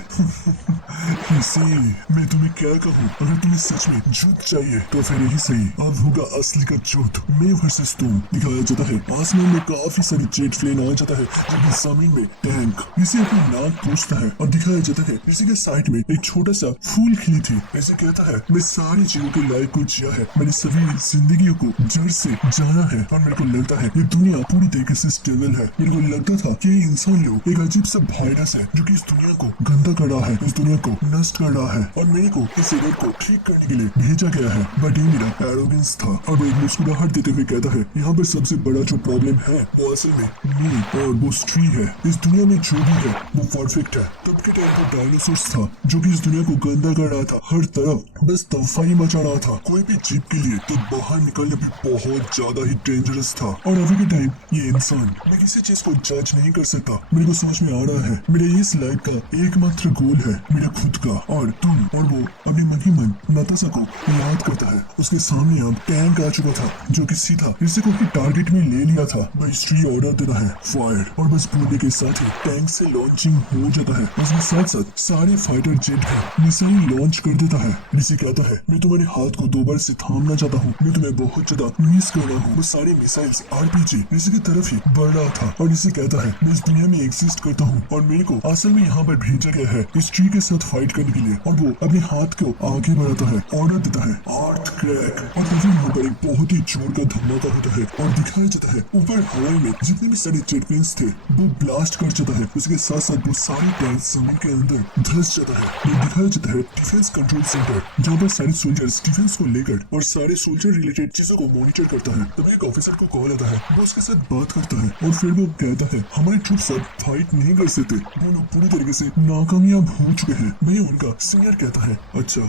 ऋषि मैं तुम्हें क्या कहूँ, अगर तुम्हें सच में जुट चाहिए तो फिर यही सही, अब होगा असली का जुट, मैं वर्सेस तुम। दिखाया जाता है आसमान में काफी सारी जेट प्लेन आ जाता है जबकि जमीन में टैंक। ऋषि अपनी नाक पूछता है और दिखाया जाता है ऋषि के साइड में एक छोटा सा फूल खिली थी। ऋषि कहता है मैं सारी जीवों की लाइफ को जिया है, मैंने सभी जिंदगियों को जड़ से जाना है और मेरे को लगता है ये दुनिया पूरी तरीके से स्टेबल है। मेरे को लगता था कि ये इंसान लोग एक अजीब सा वायरस है जो कि इस दुनिया को गंदा कर रहा है, इस दुनिया को नष्ट कर रहा है और मेरे को इस एरर को ठीक करने के लिए भेजा गया है। बट ये मेरा एरोगेंस था। और वो एक मुस्कुराहट देते हुए कहता है यहाँ पर सबसे बड़ा जो प्रॉब्लम है वो असल में मी और वो स्ट्री है। इस दुनिया में जो भी है वो परफेक्ट है। तब के टाइम पर डायनासोर्स था जो कि इस दुनिया को गंदा कर रहा था, हर तरफ बस तूफान मचा रहा था। कोई भी जीव के लिए तो बाहर निकलना भी बहुत ज्यादा ही डेंजरस था। और अभी के टाइम ये इंसान, मैं किसी चीज को जज नहीं कर सकता। मेरे को समझ में आ रहा है मेरे इस लाइफ का एकमात्र गोल है मेरा खुद का और तुम। और वो अपनी मन ही मन नाताशा को याद करता है। उसके सामने अब टैंक आ चुका था जो कि सीधा ऋषि को टारगेट में ले लिया था। वह स्ट्री ऑर्डर देता है फायर और बस बोलने के साथ ही टैंक से लॉन्चिंग हो जाता है। उसके साथ साथ सारे फाइटर जेट भी मिसाइल लॉन्च कर देता है। ऋषि कहता है मैं तुम्हारे हाथ को दोबारा से थामना चाहता हूँ, मैं तुम्हें बहुत ज्यादा मिस कर रहा हूँ। वो सारे मिसाइल्स आरपीजी ऋषि की तरफ ही बढ़ रहा था और इसे कहता है मैं इस दुनिया में एग्जिस्ट करता हूँ और मेरे को असल में यहाँ पर भेजा गया है इस ट्री के साथ फाइट करने के लिए। और वो अपने हाथ को आगे बढ़ाता है, ऑर्डर देता है अर्थ क्रैक। और तभी यहाँ पर एक बहुत ही जोर का धमाका होता है और दिखाया जाता है ऊपर हवाई में जितने भी सारे जेट प्लेन्स थे वो ब्लास्ट कर जाता है। उसके साथ साथ वो सारे टैंक जमीन के अंदर धंस जाता है। ये दिखाया जाता है डिफेंस कंट्रोल सेंटर जहाँ पर सारे सोल्जर्स डिफेंस को लेकर और सारे सोल्जर रिलेटेड चीजों को मॉनिटर करता है। तभी एक ऑफिसर को कॉल आता है, वो उसके साथ बात करता है और फिर वो कहता है हमारे ट्रूप्स अब फाइट नहीं कर सकते, वो लोग पूरी तरीके से नाकामयाब हो चुके हैं। भैया उनका सीनियर कहता है अच्छा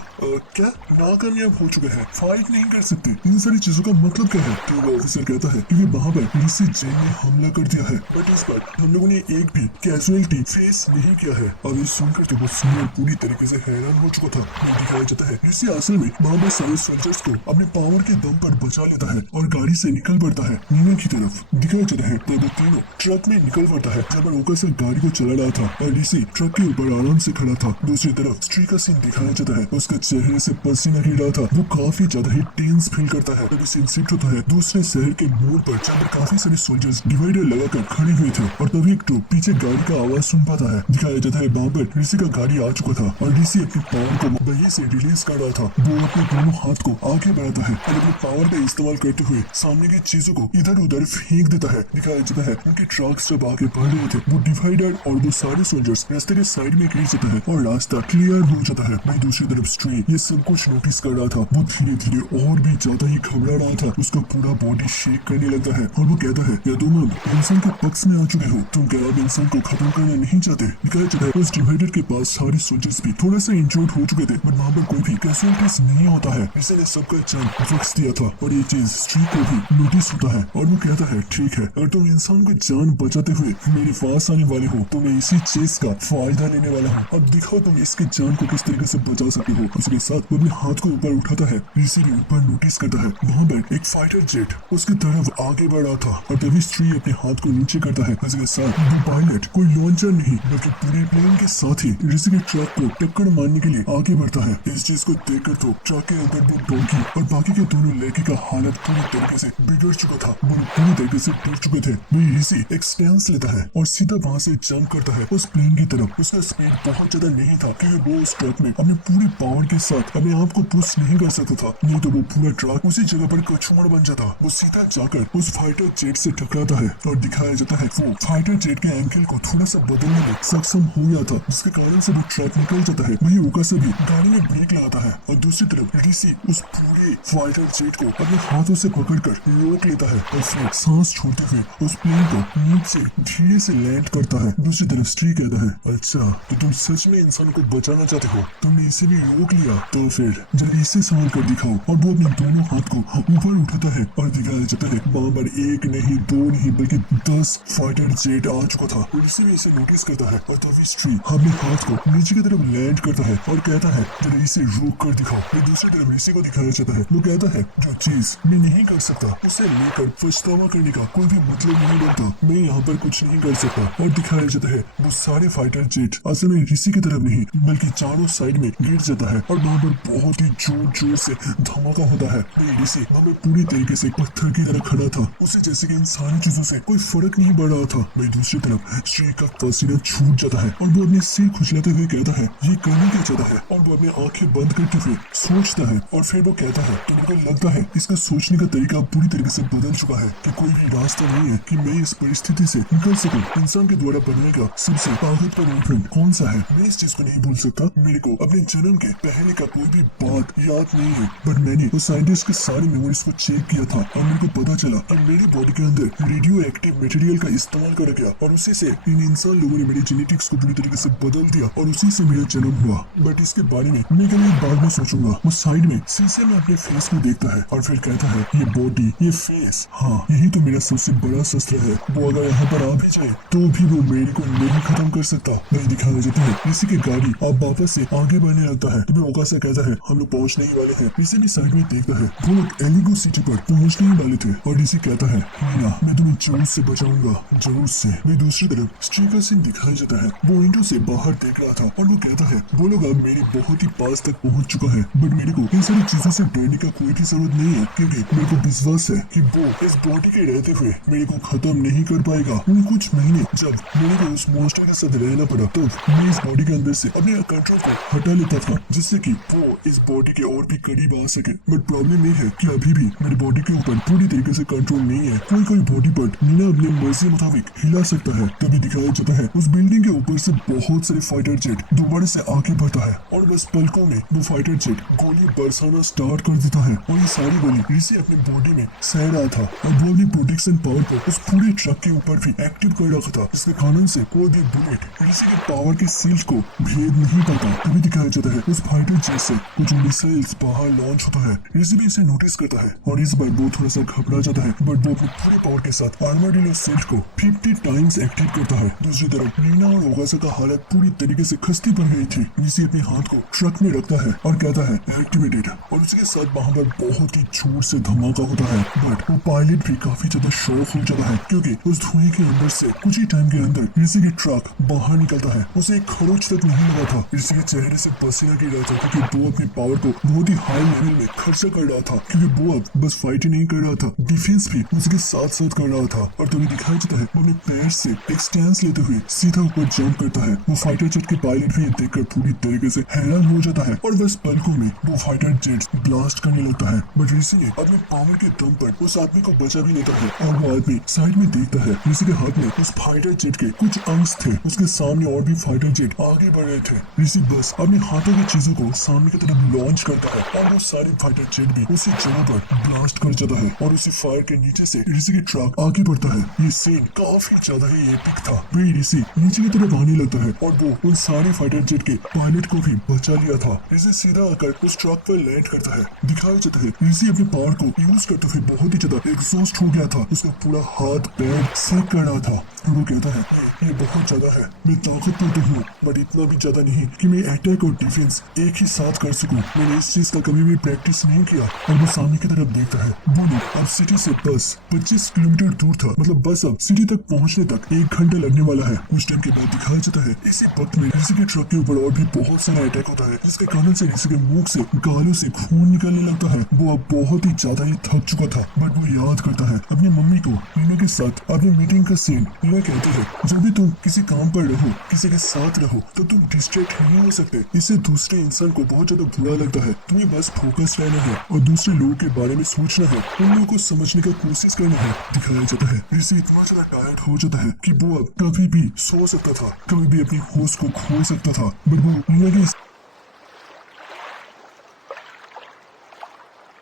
क्या नाकामयाब हो चुके हैं, फाइट नहीं कर सकते, इन सारी चीजों का मतलब क्या है? तो वो ऑफिसर कहता है कि वहाँ पर ऋषि जैन ने हमला कर दिया है बट इस बार हम लोगों ने एक भी कैजुअलिटी फेस नहीं किया है। अब ये सुनकर तो वो सीनियर पूरी तरीके से हैरान हो चुका था। दिखाया जाता है ऋषि असल में वहाँ पर सारे सोल्जर्स को अपने पावर के दम पर बचा लेता है और गाड़ी से निकल पड़ता है नीना की तरफ। दिखाया जाता है तो वो तीनों ट्रक में निकल पड़ता है जब ओकासा गाड़ी को चला रहा था और ऋषि ट्रक के ऊपर आराम से खड़ा था। दूसरी तरफ स्ट्री का सीन दिखाया जाता है, उसका चेहरे से पसीना गिर रहा था, वो काफी ज्यादा ही टेंस फील करता है। तभी सीन शिफ्ट होता है दूसरे शहर के मोड़ पर जहाँ पर काफी सारे सोल्जर्स डिवाइडर लगाकर खड़े हुए थे और तभी एक ट्रक पीछे गाड़ी का आवाज सुन पाता है। दिखाया जाता है वहाँ पर ऋषि का गाड़ी आ चुका था और ऋषि अपनी पावर को बही से रिलीज कर रहा था। वो अपने दोनों हाथ को आगे बढ़ाता है और अपने पावर का इस्तेमाल करते हुए सामने की चीजों को इधर उधर फेंक देता है। दिखाया जाता है उनके ट्रक्स जब आगे बढ़ रहे थे वो डिवाइडर और वो सारे सोल्जर्स रास्ते के साइड में गिर जाता है और रास्ता क्लियर हो जाता है। वहीं दूसरी तरफ स्ट्री ये सब कुछ नोटिस कर रहा था, वो धीरे धीरे और भी ज्यादा ही घबरा रहा था, उसका पूरा बॉडी शेक करने लगता है और वो कहता है या तुम अब इंसान के पक्ष में आ चुके हो, तुम क्या अब इंसान को खत्म करना नहीं चाहते? दिखाया जाता है उस डिवाइडर के पास सारे सोल्जर्स भी थोड़ा सा इंजर्ड हो चुके थे बट वहाँ पर कोई भी कैजुअलिटीज नहीं होता है। इसी ने सबका जान बख्श दिया था और ये चीज स्ट्री को भी नोटिस होता है और वो कहता है ठीक है अगर तुम इंसान को जान बचाते हुए मेरे पास आने वाले हो तो मैं इसी चीज का फायदा लेने वाला हूँ। अब दिखाओ तुम इसके जान को किस तरीके से बचा सकते हो। उसके साथ वो अपने हाथ को ऊपर उठाता है, ऋषि भी ऊपर नोटिस करता है वहाँ पर एक फाइटर जेट उसकी तरफ आगे बढ़ रहा था और तभी स्ट्री अपने हाथ को नीचे करता है। उसके साथ वो पायलट कोई लॉन्चर नहीं बल्कि पूरे प्लेन के साथ ही ऋषि के ट्रक को टक्कर मारने के लिए आगे बढ़ता है। इस चीज को देखकर तो ट्रक के अंदर वो डोंकी और बाकी के दोनों लड़के का हालत पूरी तरीके से बिगड़ चुका था, वो पूरी तरीके से डर चुके थे। वही ऋषि एक स्टैंस लेता है और सीधा वहाँ से जंप करता है उस प्लेन की तरफ। उसका स्पीड बहुत ज्यादा नहीं था क्योंकि वो उस ट्रक में अपने पूरी पावर के साथ अपने आप को पुश नहीं कर सकता था, नहीं तो वो पूरा ट्रक उसी जगह पर कचूमड़ बन जाता। वो सीधा जाकर उस फाइटर जेट से टकराता है और दिखाया जाता है वो फाइटर जेट के एंगल को थोड़ा सा बदलने में सक्षम हो गया था जिसके कारण से वो ट्रक निकल जाता है। वही ओकासा भी गाड़ी में ब्रेक लगाता है और दूसरी तरफ ऋषि उस पूरे फाइटर जेट को अपने हाथों से पकड़कर रोक लेता है और फिर सांस छोड़ते हुए उस प्लेन को नीचे धीरे से लैंड करता है। दूसरी तरफ स्ट्री कहता है अच्छा तो तुम सच में इंसान को बचाना चाहते हो, तुमने इसे भी रोक लिया, तो फिर जल्दी इसे संभाल कर दिखाओ। और वो अपने दोनों हाथ को ऊपर उठाता है और दिखाया जाता है वहाँ पर एक नहीं दो नहीं बल्कि 10 फाइटर जेट आ चुका था। ऋषि भी इसे नोटिस करता है और तभी स्ट्री अपने हाथ को नीचे की तरफ लैंड करता है और कहता है जरा इसे रोक कर दिखाओ। फिर दूसरी तरफ ऋषि को दिखाया जाता है, वो कहता है जो चीज मैं नहीं कर सकता उसे लेकर पछतावा करने का कोई भी मतलब नहीं बनता, मैं यहाँ पर कुछ नहीं कर सकता। और दिखाया जाता है वो सारे फाइटर जेट असल में ऋषि की तरफ नहीं बल्कि चारों साइड में गिर जाता है और वहाँ पर बहुत ही जोर जोर से धमाका होता है। ऋषि वहाँ पर पूरी तरीके से पत्थर की तरह खड़ा था, उसे जैसे कि इन सारी चीजों से कोई फर्क नहीं पड़ रहा था। वही दूसरी तरफ श्री का पसीना छूट जाता है और वो अपने सिर खुजलाते हुए कहता है ये करना क्या चाहता है और वो अपनी आंखें बंद करते हुए सोचता है और फिर वो कहता है तो मेरे को लगता है इसका सोचने का तरीका पूरी तरीके से बदल चुका है कि कोई भी रास्ता नहीं है कि मैं इस परिस्थिति से निकल सकूं। इंसान के द्वारा बनने का सबसे ताकतवर इम्प्रिंट कौन सा है, मैं इस चीज को नहीं भूल सकता। मेरे को अपने जन्म के पहले का कोई भी बात याद नहीं है बट मैंने उस साइंटिस्ट के सारी मेमोरीज को चेक किया था और मेरे को पता चला और मेरी बॉडी के अंदर रेडियो एक्टिव मटेरियल का इस्तेमाल करा गया और उसी से इन इंसान लोगों ने मेरी जेनेटिक्स को पूरी तरीके से बदल दिया और उसी से मेरा जन्म हुआ। बट इसके बारे में मैं कभी बाद में सोचूंगा। वो साइड में शीशे में अपने फेस को देखता है और फिर कहता है ये बॉडी ये फेस, हाँ यही तो मेरा सबसे बड़ा शस्त्र है, वो अगर यहाँ पर आ भी जाए तो भी वो मेरे को नहीं खत्म कर सकता। नहीं दिखाया जाता है इसी की गाड़ी अब वापस से आगे बढ़ने लगता है। तुम्हें ओकासा कहता है हम लोग पहुंचने ही वाले हैं। इसे भी साइड में देखता है वो लोग एलिगो सिटी पर पहुंचने ही वाले थे और इसे कहता है मीना मैं तुम्हें जरूर से बचाऊंगा जरूर से। वही दूसरी तरफ स्ट्रीकर सिंह दिखाया जाता है, वो विंडो से बाहर देख रहा था और वो कहता है वो लोग अब मेरे बहुत ही पास तक पहुंच चुका है बट मेरे को इन सारी चीजों से डरने का कोई भी जरूरत नहीं है क्योंकि मेरे को विश्वास है कि वो इस बॉडी के रहते हुए मेरे को खत्म नहीं कर पाएगा। उन कुछ महीने जब नीना को उस मॉन्स्टर के साथ रहना पड़ा तब मैं इस बॉडी के अंदर से अपने कंट्रोल को हटा लेता था जिससे कि वो इस बॉडी के और भी करीब आ सके। बट प्रॉब्लम ये है कि अभी भी मेरी बॉडी के ऊपर पूरी तरीके से कंट्रोल नहीं है। कोई कोई बॉडी पार्ट नीना अपने मर्जी मुताबिक हिला सकता है। तभी दिखाया जाता है उस बिल्डिंग के ऊपर से बहुत सारे फाइटर जेट दोबारा से आगे बढ़ता है और बस पलकों में वो फाइटर जेट गोली बरसाना स्टार्ट कर देता है और ये सारी गोली ऋषि अपनी बॉडी में सह रहा था और वो अपनी प्रोटेक्शन पावर को उस पूरे ट्रक के ऊपर भी एक्टिव कर रखा था जिसके कारण से कोई भी बुलेट ऋषि के पावर के सील्ड को भेद नहीं पाता। तभी दिखाया जाता है उस फाइटर जेट से कुछ मिसाइल्स बाहर लॉन्च होता है। ऋषि भी इसे नोटिस करता है और इस बार वो थोड़ा सा घबरा जाता है बट वो अपने पूरे पावर के साथ आर्मोर्डिलो सील्ड को 50 टाइम्स एक्टिव करता है। दूसरी तरफ नीना और ओगासा का हालत पूरी तरीके से खस्ती बन गई थी। ऋषि अपने हाथ को ट्रक में रखता है और कहता है एक्टिवेटेड और उसके साथ वहां पर बहुत ही जोर से धमाका होता है बट वो पायलट भी काफी ज्यादा शॉक हो जाता है क्योंकि उस धुएं के अंदर से कुछ ही टाइम के अंदर ऋषि की ट्रक बाहर निकलता है। उसे एक खरोच तक नहीं लगा था। ऋषि के चेहरे से पसीना गिर रहा था क्योंकि वो अपनी पावर को बहुत ही हाई लेवल में खर्चा कर रहा था क्योंकि वो अब बस फाइट ही नहीं कर रहा था, डिफेंस भी उसके साथ साथ कर रहा था। और तभी दिखाया जाता है वो अपने पैर से एक स्टैंस लेते हुए सीधा ऊपर जंप करता है। वो फाइटर जेट के पायलट भी देखकर पूरी तरीके से हैरान हो जाता है और बस पलकों में वो फाइटर जेट ब्लास्ट करने लगता है बट ऋषि ने अपने पावर के दम पर उस आदमी को बचा भी लेता है और वो आदमी साइड में देखता है ऋषि के हाथ में उस फाइटर जेट के कुछ अंश थे। उसके सामने और भी फाइटर जेट आगे बढ़ रहे थे। ऋषि बस अपने हाथों की चीजों को सामने की तरफ लॉन्च करता है और वो सारे फाइटर जेट भी उसी जगह पर ब्लास्ट कर जाता है और उसी फायर के नीचे से ऋषि की ट्रक आगे बढ़ता है। ये सीन काफी ज्यादा ही एपिक था। वही ऋषि नीचे की तरफ आने लगता है और वो उन सारे फाइटर जेट के पायलट को भी बचा लिया था। ऋषि सीधा आकर उस ट्रक पर लैंड करता है। दिखाया जाता है ऋषि अपने पावर को यूज करते हुए बहुत ही ज्यादा एग्जॉस्ट हो गया था। उसका पूरा हाथ पैर सेक कर रहा था और वो कहता है ये बहुत ज्यादा है, मैं ताकतवर तो हूँ बट इतना भी ज्यादा नहीं कि मैं अटैक और डिफेंस एक ही साथ कर सकूं। मैंने इस चीज का कभी भी प्रैक्टिस नहीं किया। और वो सामने की तरफ देखता है वो लोग अब सिटी से बस 25 किलोमीटर दूर था। मतलब बस अब सिटी तक पहुंचने तक 1 घंटा लगने वाला है। कुछ टाइम के बाद दिखाया जाता है इसी वक्त में ऋषि के ट्रक के ऊपर और भी बहुत सारा अटैक होता है जिसके कारण से ऋषि के मुंह से गालों से खून निकलने लगता है। वो अब बहुत ही ज्यादा ही थक चुका था बट वो याद करता है अपनी मम्मी को। नीना के साथ अपनी मीटिंग का सीन। नीना कहती है जब भी तुम किसी काम पर रहो, किसी के साथ रहो तो तुम डिस्ट्रैक्ट नहीं हो सकते। इससे दूसरे इंसान को बहुत ज्यादा बुरा लगता है। तुम्हें बस फोकस रहना है और दूसरे लोगों के बारे में सोचना है, उन लोगों को समझने का कोशिश करना है। दिखाया जाता है ऋषि इतना ज्यादा टायर्ड हो जाता है कि वो अब कभी भी सो सकता था, कभी भी अपनी होश को खो सकता था बट वो नीना की